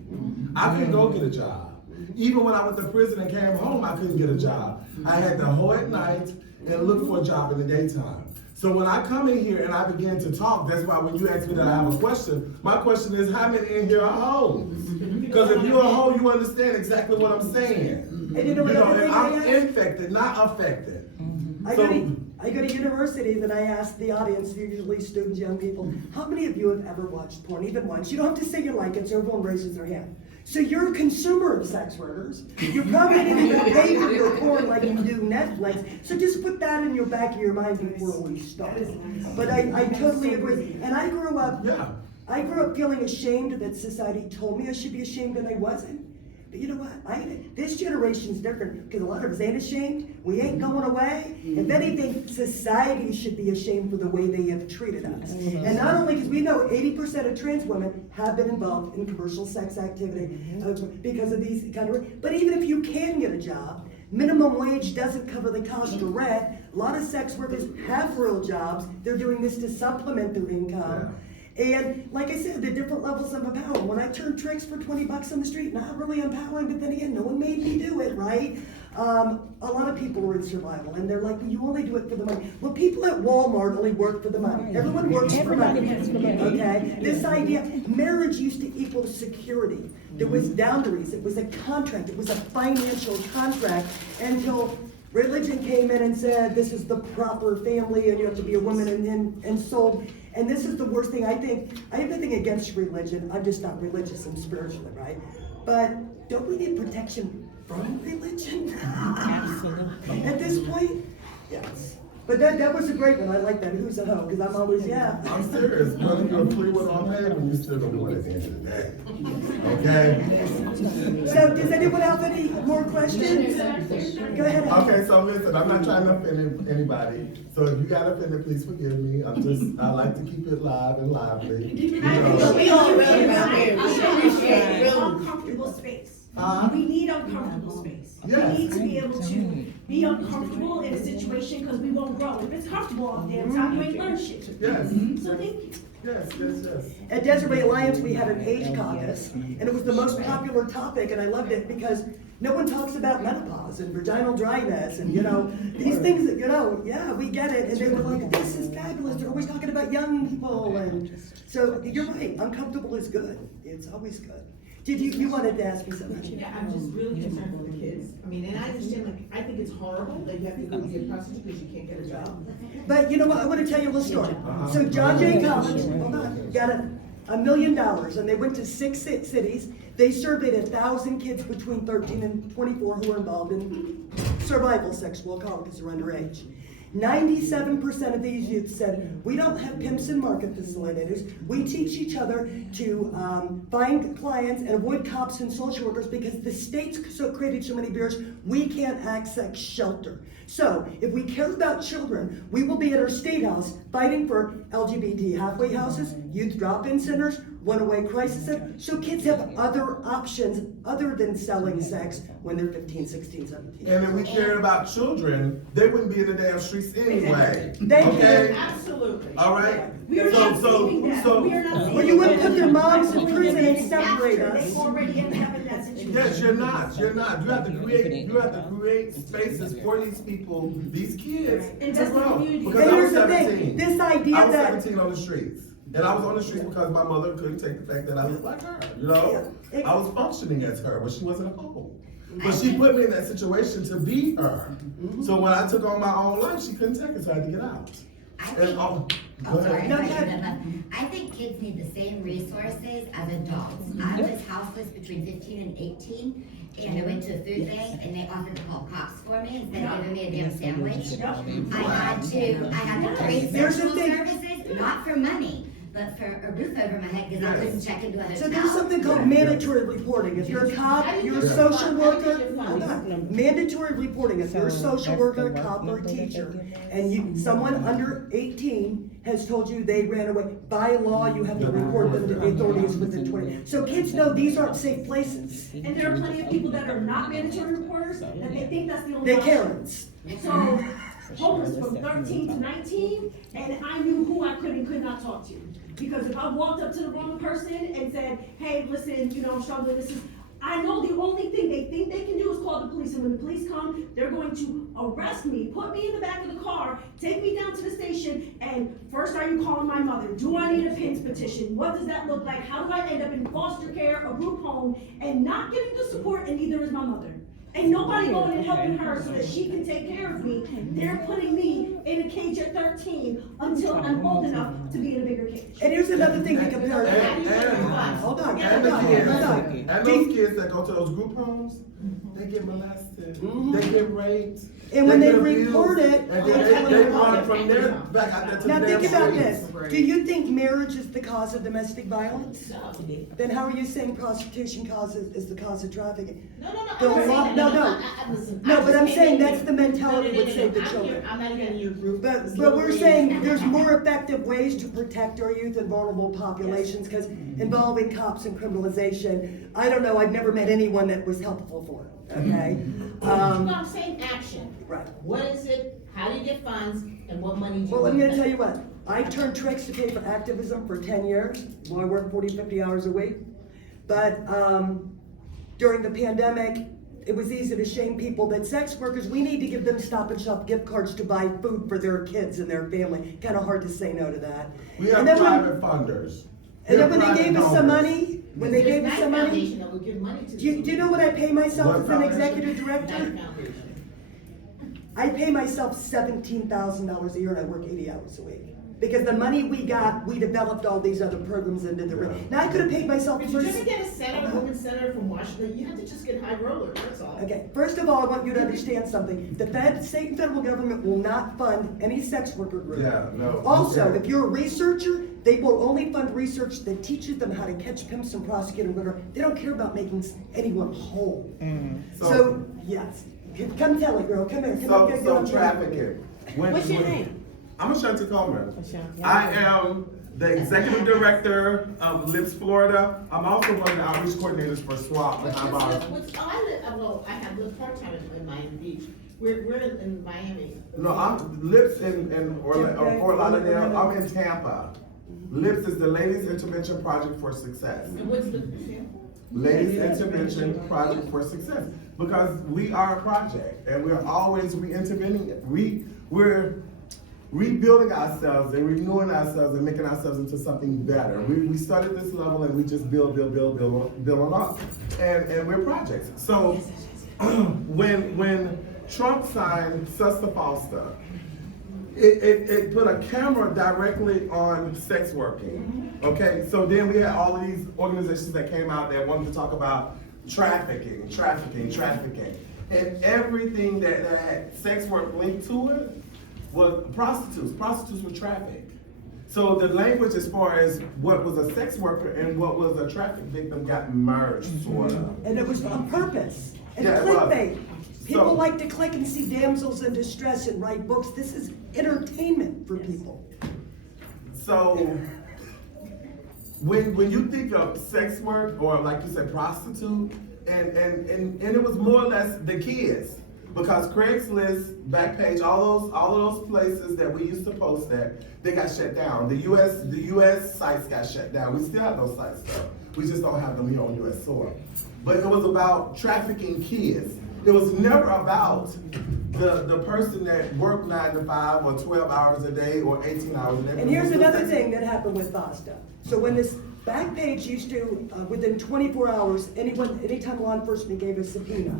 I couldn't go get a job. Even when I went to prison and came home, I couldn't get a job. I had to hoe at night and look for a job in the daytime. So when I come in here and I begin to talk, that's why when you ask me that I have a question, my question is, how many in here are hoes? Because if you're a hoe, you understand exactly what I'm saying. And you know what other thing I'm infected, not affected. I go to universities and I ask the audience, usually students, young people, how many of you have ever watched porn, even once? You don't have to say you like it, so everyone raises their hand. So you're a consumer of sex workers. You're probably going to pay for your porn like you do Netflix. So just put that in your back of your mind before we start. But I totally agree. And I grew up feeling ashamed that society told me I should be ashamed, and I wasn't. But you know what? This generation's different, because a lot of us ain't ashamed. We ain't going away. If anything, society should be ashamed for the way they have treated us. And not only, because we know 80% of trans women have been involved in commercial sex activity because of these kind of, but even if you can get a job, Minimum wage doesn't cover the cost of rent. A lot of sex workers have real jobs. They're doing this to supplement their income. And like I said, the different levels of empowerment. When I turned tricks for $20 on the street, not really empowering, but then again, no one made me do it, right? A lot of people were in survival, and they're like, well, you only do it for the money. Well, people at Walmart only work for the money. Everyone works for money, okay? This idea, marriage used to equal security. There was boundaries, it was a contract, it was a financial contract, until religion came in and said, this is the proper family, and you have to be a woman, and sold. And this is the worst thing. I have nothing against religion. I'm just not religious. I'm spiritually, right? But don't we need protection from religion? Absolutely. At this point? Yes. But that was a great one. I like that. Who's a hoe? Because I'm always, yeah. I'm serious. Whether you're a free one or paid one, you still gonna win at the end of the day. Okay? So does anyone have any more questions? Go ahead. Okay, so listen, I'm not trying to offend anybody. So if you got offended, please forgive me. I like to keep it live and lively. You know. We all really out here. We appreciate real. Uncomfortable space. We need uncomfortable space. Yes. We need to be able to be uncomfortable in a situation because we won't grow. If it's comfortable all the damn time, you ain't learn shit. Yes. So thank you. Yes. At Desiree Alliance, we had an age caucus, and it was the most popular topic, and I loved it because no one talks about menopause and vaginal dryness and, these things that, yeah, we get it. And they were like, this is fabulous. They're always talking about young people. And so you're right. Uncomfortable is good. It's always good. Did you wanted to ask me something? Yeah, I'm just really concerned for the kids. I mean, and I understand, I think it's horrible that you have to go to get prostitute because you can't get a job. But you know what? I want to tell you a little story. So John Jay College, hold on, got $1 million, and they went to 6 cities. They surveyed 1,000 kids between 13 and 24 who were involved in survival sex, we'll call it because they're underage. 97% of these youth said, we don't have pimps and market facilitators. We teach each other to find clients and avoid cops and social workers because the state's created so many barriers, we can't access shelter. So if we care about children, we will be at our state house fighting for LGBT halfway houses, youth drop-in centers, one-away crisis centers, so kids have other options other than selling sex when they're 15, 16, 17. And if we cared about children, they wouldn't be in the damn streets anyway. Thank you. Absolutely. All right? We are not saving that. We are not saving Well, you wouldn't put their moms in that. prison and separate us. They've already ended up in that situation. Yes, you're not. You have to create spaces for these people, these kids, to Invest in the grow. community. Because And I was here's the thing, 17. this idea I was that 17 on the streets. And I was on the streets because my mother couldn't take the fact that I looked like her, Yeah. I was functioning as her, but she wasn't home. But she put me in that situation to be her. So when I took on my own life, she couldn't take it, so I had to get out. Go ahead. No, go ahead. I think kids need the same resources as adults. I was houseless between 15 and 18, and I went to a food bank, and they offered to call cops for me instead of giving me a damn sandwich. I had to create There's the social thing. services, not for money, but for a roof over my head, because I couldn't check into a hotel. So there's something called mandatory reporting. If you're a cop, you're a social worker, hold on. Mandatory reporting, if you're a social worker, cop, or teacher, and someone under 18 has told you they ran away, by law, you have to report them to the authorities within 20. So kids know these aren't safe places. And there are plenty of people that are not mandatory reporters, and they think that's the only They're option. Karens. So, homeless from 13 to 19, and I knew who I could and could not talk to. Because if I walked up to the wrong person and said, hey, listen, I'm struggling, I know the only thing they think they can do is call the police, and when the police come, they're going to arrest me, put me in the back of the car, take me down to the station, and first, are you calling my mother? Do I need a PINS petition? What does that look like? How do I end up in foster care, a group home, and not getting the support, and neither is my mother? Ain't nobody going and helping her so that she can take care of me. They're putting me in a cage at 13 until I'm old enough to be in a bigger cage. And here's another thing to compare. Hold on, hold on. And those kids that go to those group homes, they get molested, they get raped. And when they they get abused, report it, and then they run from there back out there to now the think damn about streets. this. Do you think marriage is the cause of domestic violence? Then how are you saying prostitution is the cause of trafficking? No. No, but I'm saying that's the mentality would save the children. I'm not even in your group. But we're saying there's more effective ways to protect our youth and vulnerable populations, because involving cops and criminalization, I don't know, I've never met anyone that was helpful for it. okay? No, I'm saying action. Right. What is it, how do you get funds, and what money do you? Well, I'm gonna tell you what, I turned tricks to pay for activism for 10 years. Well, I worked 40, 50 hours a week. But during the pandemic, it was easy to shame people that sex workers, we need to give them Stop and Shop gift cards to buy food for their kids and their family. Kind of hard to say no to that. We have And then private funders. And then when We have they gave private us some donors. money, when they gave us some money, Foundation that would give money to. do you know what I pay myself What as an foundation? executive director? Foundation. I pay myself $17,000 a year and I work 80 hours a week. Because the money we got, we developed all these other programs into the room. Now I could have paid myself But you first. ever get a senator, woman senator from Washington, you have to just get high roller, that's all. Okay, first of all, I want you to understand something. The state and federal government will not fund any sex worker group. Yeah, no. Also, Okay. if you're a researcher, they will only fund research that teaches them how to catch pimps and prosecute them. They don't care about making anyone whole. So, yes, come tell it, girl, come here. Come here, So trafficking. What's your name? I'm Ashanti Coleman. Ashanti. I am the executive director of Lips Florida. I'm also one of the outreach coordinators for SWAP behind bars. I have lived part-time in Miami Beach. We're in Miami. No, I'm Lips in Fort Lauderdale. I'm in Tampa. Lips is the Ladies Intervention Project for Success. And what's the? Ladies Intervention Project for Success. Because we are a project and we're always re-intervening. We're rebuilding ourselves and renewing ourselves and making ourselves into something better. We started this level and we just build on up. And we're projects. So when Trump signed Sister Foster, it put a camera directly on sex working. Okay, so then we had all of these organizations that came out that wanted to talk about trafficking. And everything that had sex work linked to it was prostitutes. Prostitutes were trafficked. So the language as far as what was a sex worker and what was a traffic victim got merged, sort of. And it was on purpose. And Yeah, it was. clickbait. People So- like to click and see damsels in distress and write books. This is entertainment for people. So when you think of sex work or like you said, prostitute, and it was more or less the kids. Because Craigslist, Backpage, all of those places that we used to post at, they got shut down. The US sites got shut down. We still have those sites though. We just don't have them here on US soil. But it was about trafficking kids. It was never about the person that worked 9 to 5 or 12 hours a day or 18 hours a day. And here's another thing that happened with FOSTA. So when this Backpage used to, within 24 hours, anytime law enforcement gave a subpoena,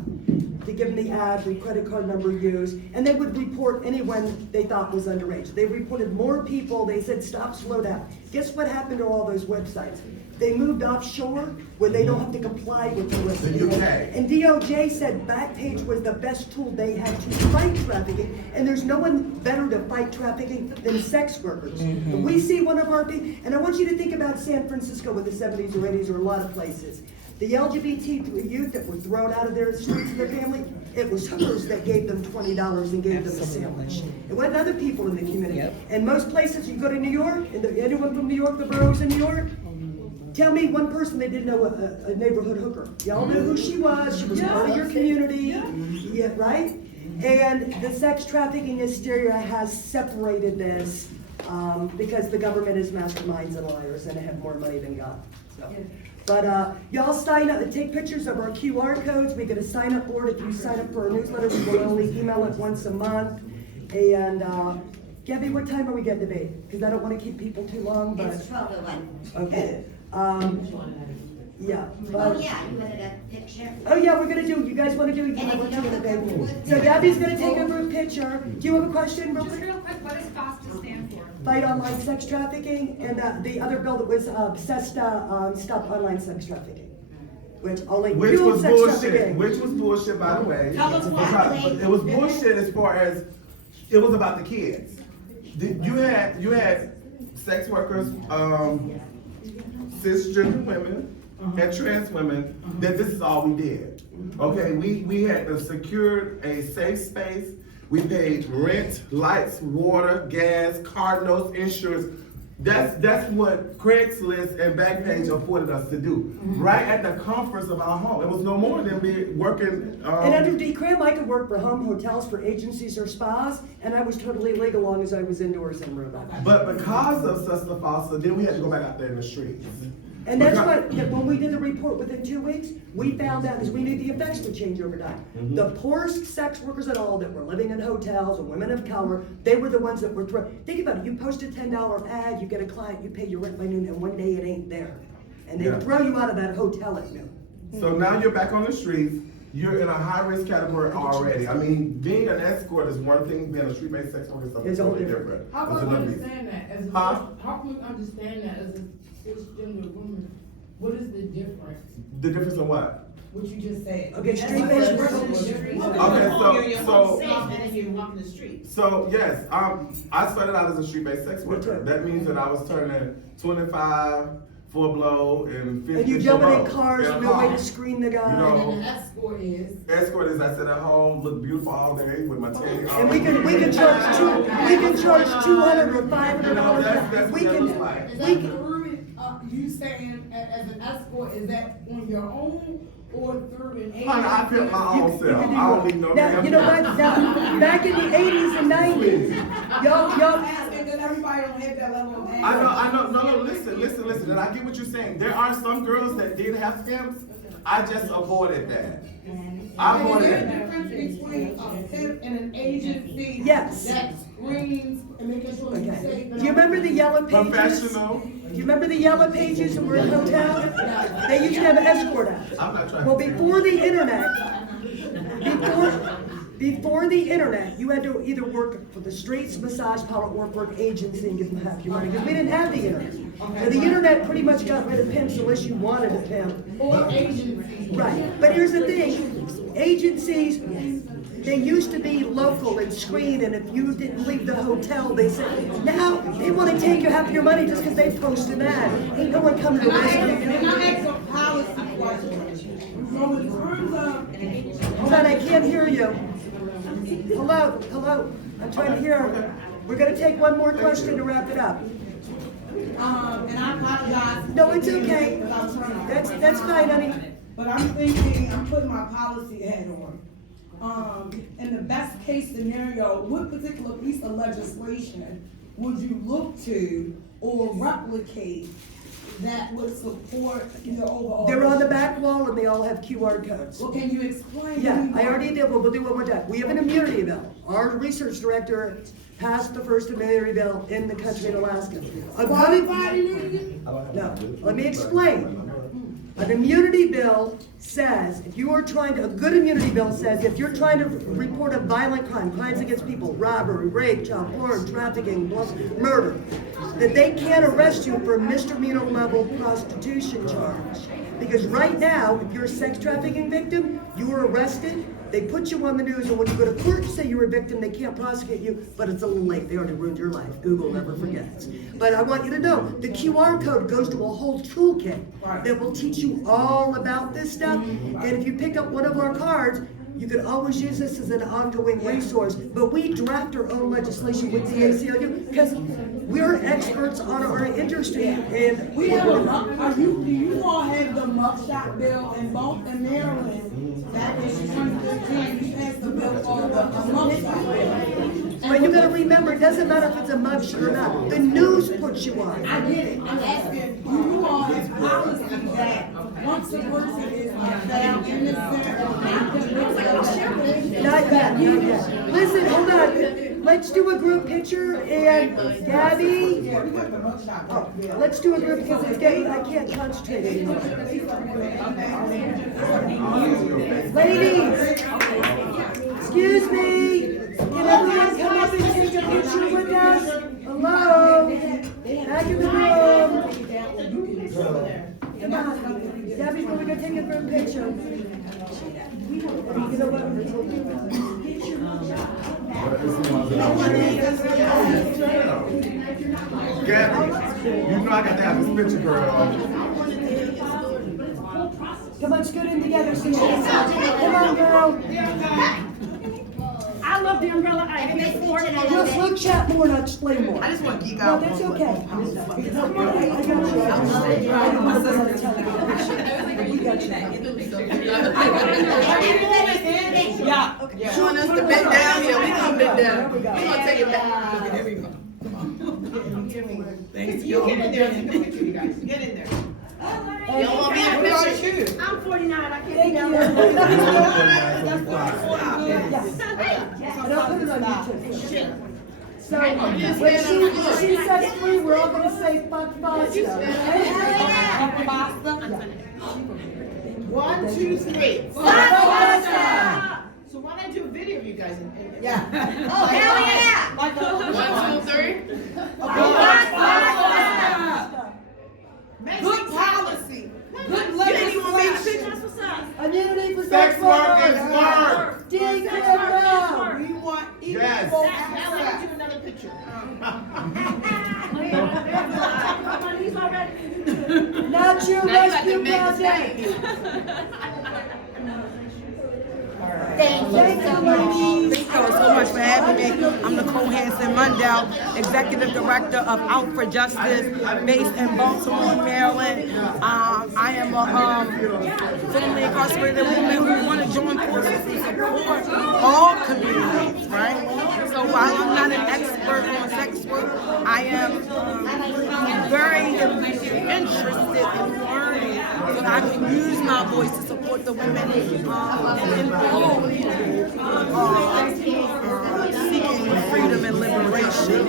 to give them the ad, the credit card number used, and they would report anyone they thought was underage. They reported more people, they said stop, slow down. Guess what happened to all those websites? They moved offshore where they don't have to comply with the The UK. And DOJ said Backpage was the best tool they had to fight trafficking, and there's no one better to fight trafficking than sex workers. If we see one of our people, and I want you to think about San Francisco with the 70s or 80s or a lot of places. The LGBT youth that were thrown out of their streets of their family, it was hookers that gave them $20 and gave them a sandwich. It wasn't other people in the community. Yep. And most places, you go to New York, and anyone from New York, the boroughs in New York, tell me one person that didn't know a neighborhood hooker. Y'all knew who she was part of your community, yeah, right? And the sex trafficking hysteria has separated this because the government is masterminds and liars and they have more money than God. So. But y'all sign up and take pictures of our QR codes. We get a sign up board. If you sign up for our newsletter, we will only email it once a month. And Gabby, what time are we getting to be? Because I don't want to keep people too long, but. It's 12 to 1. Okay. Yeah. Oh, yeah, you wanted a picture? Oh, yeah, we're gonna do, you guys wanna do, you And can if you have don't a have baby. the- So Gabby's gonna take over a picture. Do you have a question, real Just quick? real quick, what does FOSTA stand for? Fight online sex trafficking, and the other bill that was, SESTA, Stop Online Sex Trafficking. Which only Which fueled was sex bullshit. trafficking. Which was bullshit, by the way. Tell us why. Because it was bullshit as far as it was about the kids. You had sex workers, cisgender women and trans women. That this is all we did. Okay, we had to secure a safe space. We paid rent, lights, water, gas, car notes, insurance. That's what Craigslist and Backpage afforded us to do. Mm-hmm. Right at the comforts of our home. It was no more than me working. And under decrim, I could work for home hotels, for agencies or spas, and I was totally legal long as I was indoors in Aruba. But because of Sister Foster, then we had to go back out there in the streets. And that's why, that when we did the report within 2 weeks, we found out, because we knew the effects would change over time. The poorest sex workers at all that were living in hotels, and women of color, they were the ones that were think about it, you post a $10 ad, you get a client, you pay your rent by noon, and one day it ain't there. And they throw you out of that hotel at noon. So now you're back on the streets. You're in a high-risk category already. I mean, being an escort is one thing, being a street-based sex worker is something It's all totally different. different. How It's can we another beast. understand that as Huh? how can we understand that as a cisgender woman? What is the difference? The difference in what? What you just said. Okay, street-based What's the workers. difference? So yes, I started out as a street-based sex worker. That means that I was turning 25 for a blow and 50 And you for jumping in both. cars, In a no way car. to screen the guy. You know, And the escort is. escort is I sit at home, look beautiful all day with my tank on. And we can charge $200 or $500. That's We what it looks can, like. Is we that can, through, you saying as an escort, is that on your own or through an agency? Honey, I pimp my own self. I don't need no now, damn you know what, job. now, back in the 80s and 90s, y'all, I'm asking because everybody don't have that level of. I know, no, listen, and I get what you're saying. There are some girls that did have pimps. I just avoided that. I Is avoided there a that. difference between a pimp and an agency? Yes. That screens and making sure you Okay. safe? Do you remember the yellow pages? Professional. Do you remember the yellow pages that were in hotels? They used to have an escort out. I'm not trying Well, to. before the internet, you had to either work for the streets, massage parlor, or for an agency and give them half your money, because we didn't have the internet. And the internet pretty much got rid of pimps unless you wanted a pimp. Or agencies. Right, but here's the thing, agencies, they used to be local and screen, and if you didn't leave the hotel, they said, now, they wanna take you half your money just because they post an ad. Ain't no one coming to rescue And you. I ask a policy question. So in terms of. Hold on, I can't hear you. Hello, I'm trying to hear. We're gonna take one more question to wrap it up. And I apologize. No, it's okay. Because I was trying to- That's fine, honey. But I'm thinking, I'm putting my policy hat on. In the best case scenario, what particular piece of legislation would you look to or replicate that would support your overall? They're on the back wall and they all have QR codes. Well, can you explain? Yeah, to me I why? already did, but we'll do one more time. We have an immunity bill. Our research director passed the first immunity bill in the country in Alaska. Qualified immunity? No, let me explain. An immunity bill says, if you are trying to, a good immunity bill says, if you're trying to report a violent crime, crimes against people, robbery, rape, child porn, trafficking, murder, that they can't arrest you for a misdemeanor level prostitution charge. Because right now, if you're a sex trafficking victim, you are arrested, they put you on the news, and when you go to court to say you're a victim, they can't prosecute you, but it's a little late, they already ruined your life. Google never forgets. But I want you to know, the QR code goes to a whole toolkit that will teach you all about this stuff. And if you pick up one of our cards, you can always use this as an ongoing resource. But we draft our own legislation with the ACLU, because we're experts on our industry, and We have do you all have the mugshot bill in Baltimore, Maryland? Back in 2015, you passed the bill called the mugshot bill. but you gotta remember, it doesn't matter if it's a mugshot or not, the news puts you on. I get it, I'm asking, do you all have policy that once a person is found innocent or not convicted? Not yet. Listen, hold on. Let's do a group picture, and Gabby, Yeah, we got the mugshot bill. let's do a group because it's getting, I can't concentrate anymore. Ladies, excuse me, can everyone come up and take a picture with us? Hello, back in the room. Come on, Gabby's going to go take a group picture. You know what? Gabby, you know I got to have this picture, girl. Come on, scoot in together, see. Come on, girl. I love the umbrella. I hate Everybody's sport. teaching us We'll chat more and I'll explain more. I just want to geek No, out. that's on what- okay. I got you. I didn't want to tell you. We got you. Yeah. Showing us the bend down, yeah, we gonna bend down. We gonna take it back. Look at there we go. Thanks. You get in there, take a picture, you guys, get in there. You don't want me in a picture? I'm 49, I can't Thank be down you. there. I don't put it on YouTube. So when she says free, we're all gonna say fuck Boston. 1, 2, 3. Fuck Boston! So why not do a video of you guys? Yeah. Oh, hell yeah! 1, 2, 3. Good policy. Good legislation. Immunity for Sex sex work workers. is work. DQL. We want equal Yes. access. Now let me do another picture. He's already. Natural Rescue Project. Thank you so much. Rico, so much for having me. I'm Nicole Hanson-Mundell, Executive Director of Out for Justice, based in Baltimore, Maryland. I am a formerly incarcerated woman who want to join forces to support all communities, right? So while I'm not an expert on sex work, I am very interested in learning so that I can use my voice to support the women involved seeking freedom and liberation.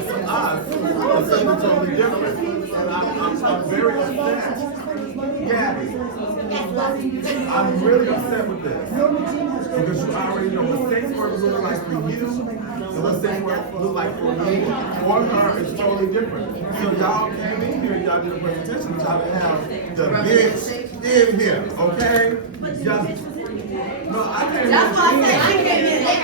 It's something totally different. I'm very upset. Gabby, I'm really upset with this. Because you already know what sex work look like for you and what sex work look like for me or her is totally different. So y'all came in here, y'all did a presentation, y'all didn't have the bitch in here, okay? Y'all, no, I can't. That's why I said I came in there.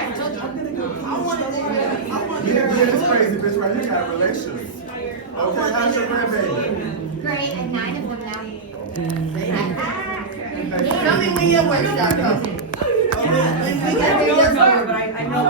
Yeah, this crazy bitch right here got relations. Okay, how's your grandbaby? Great, and 9 of them now. Tell me when your workshop comes. I know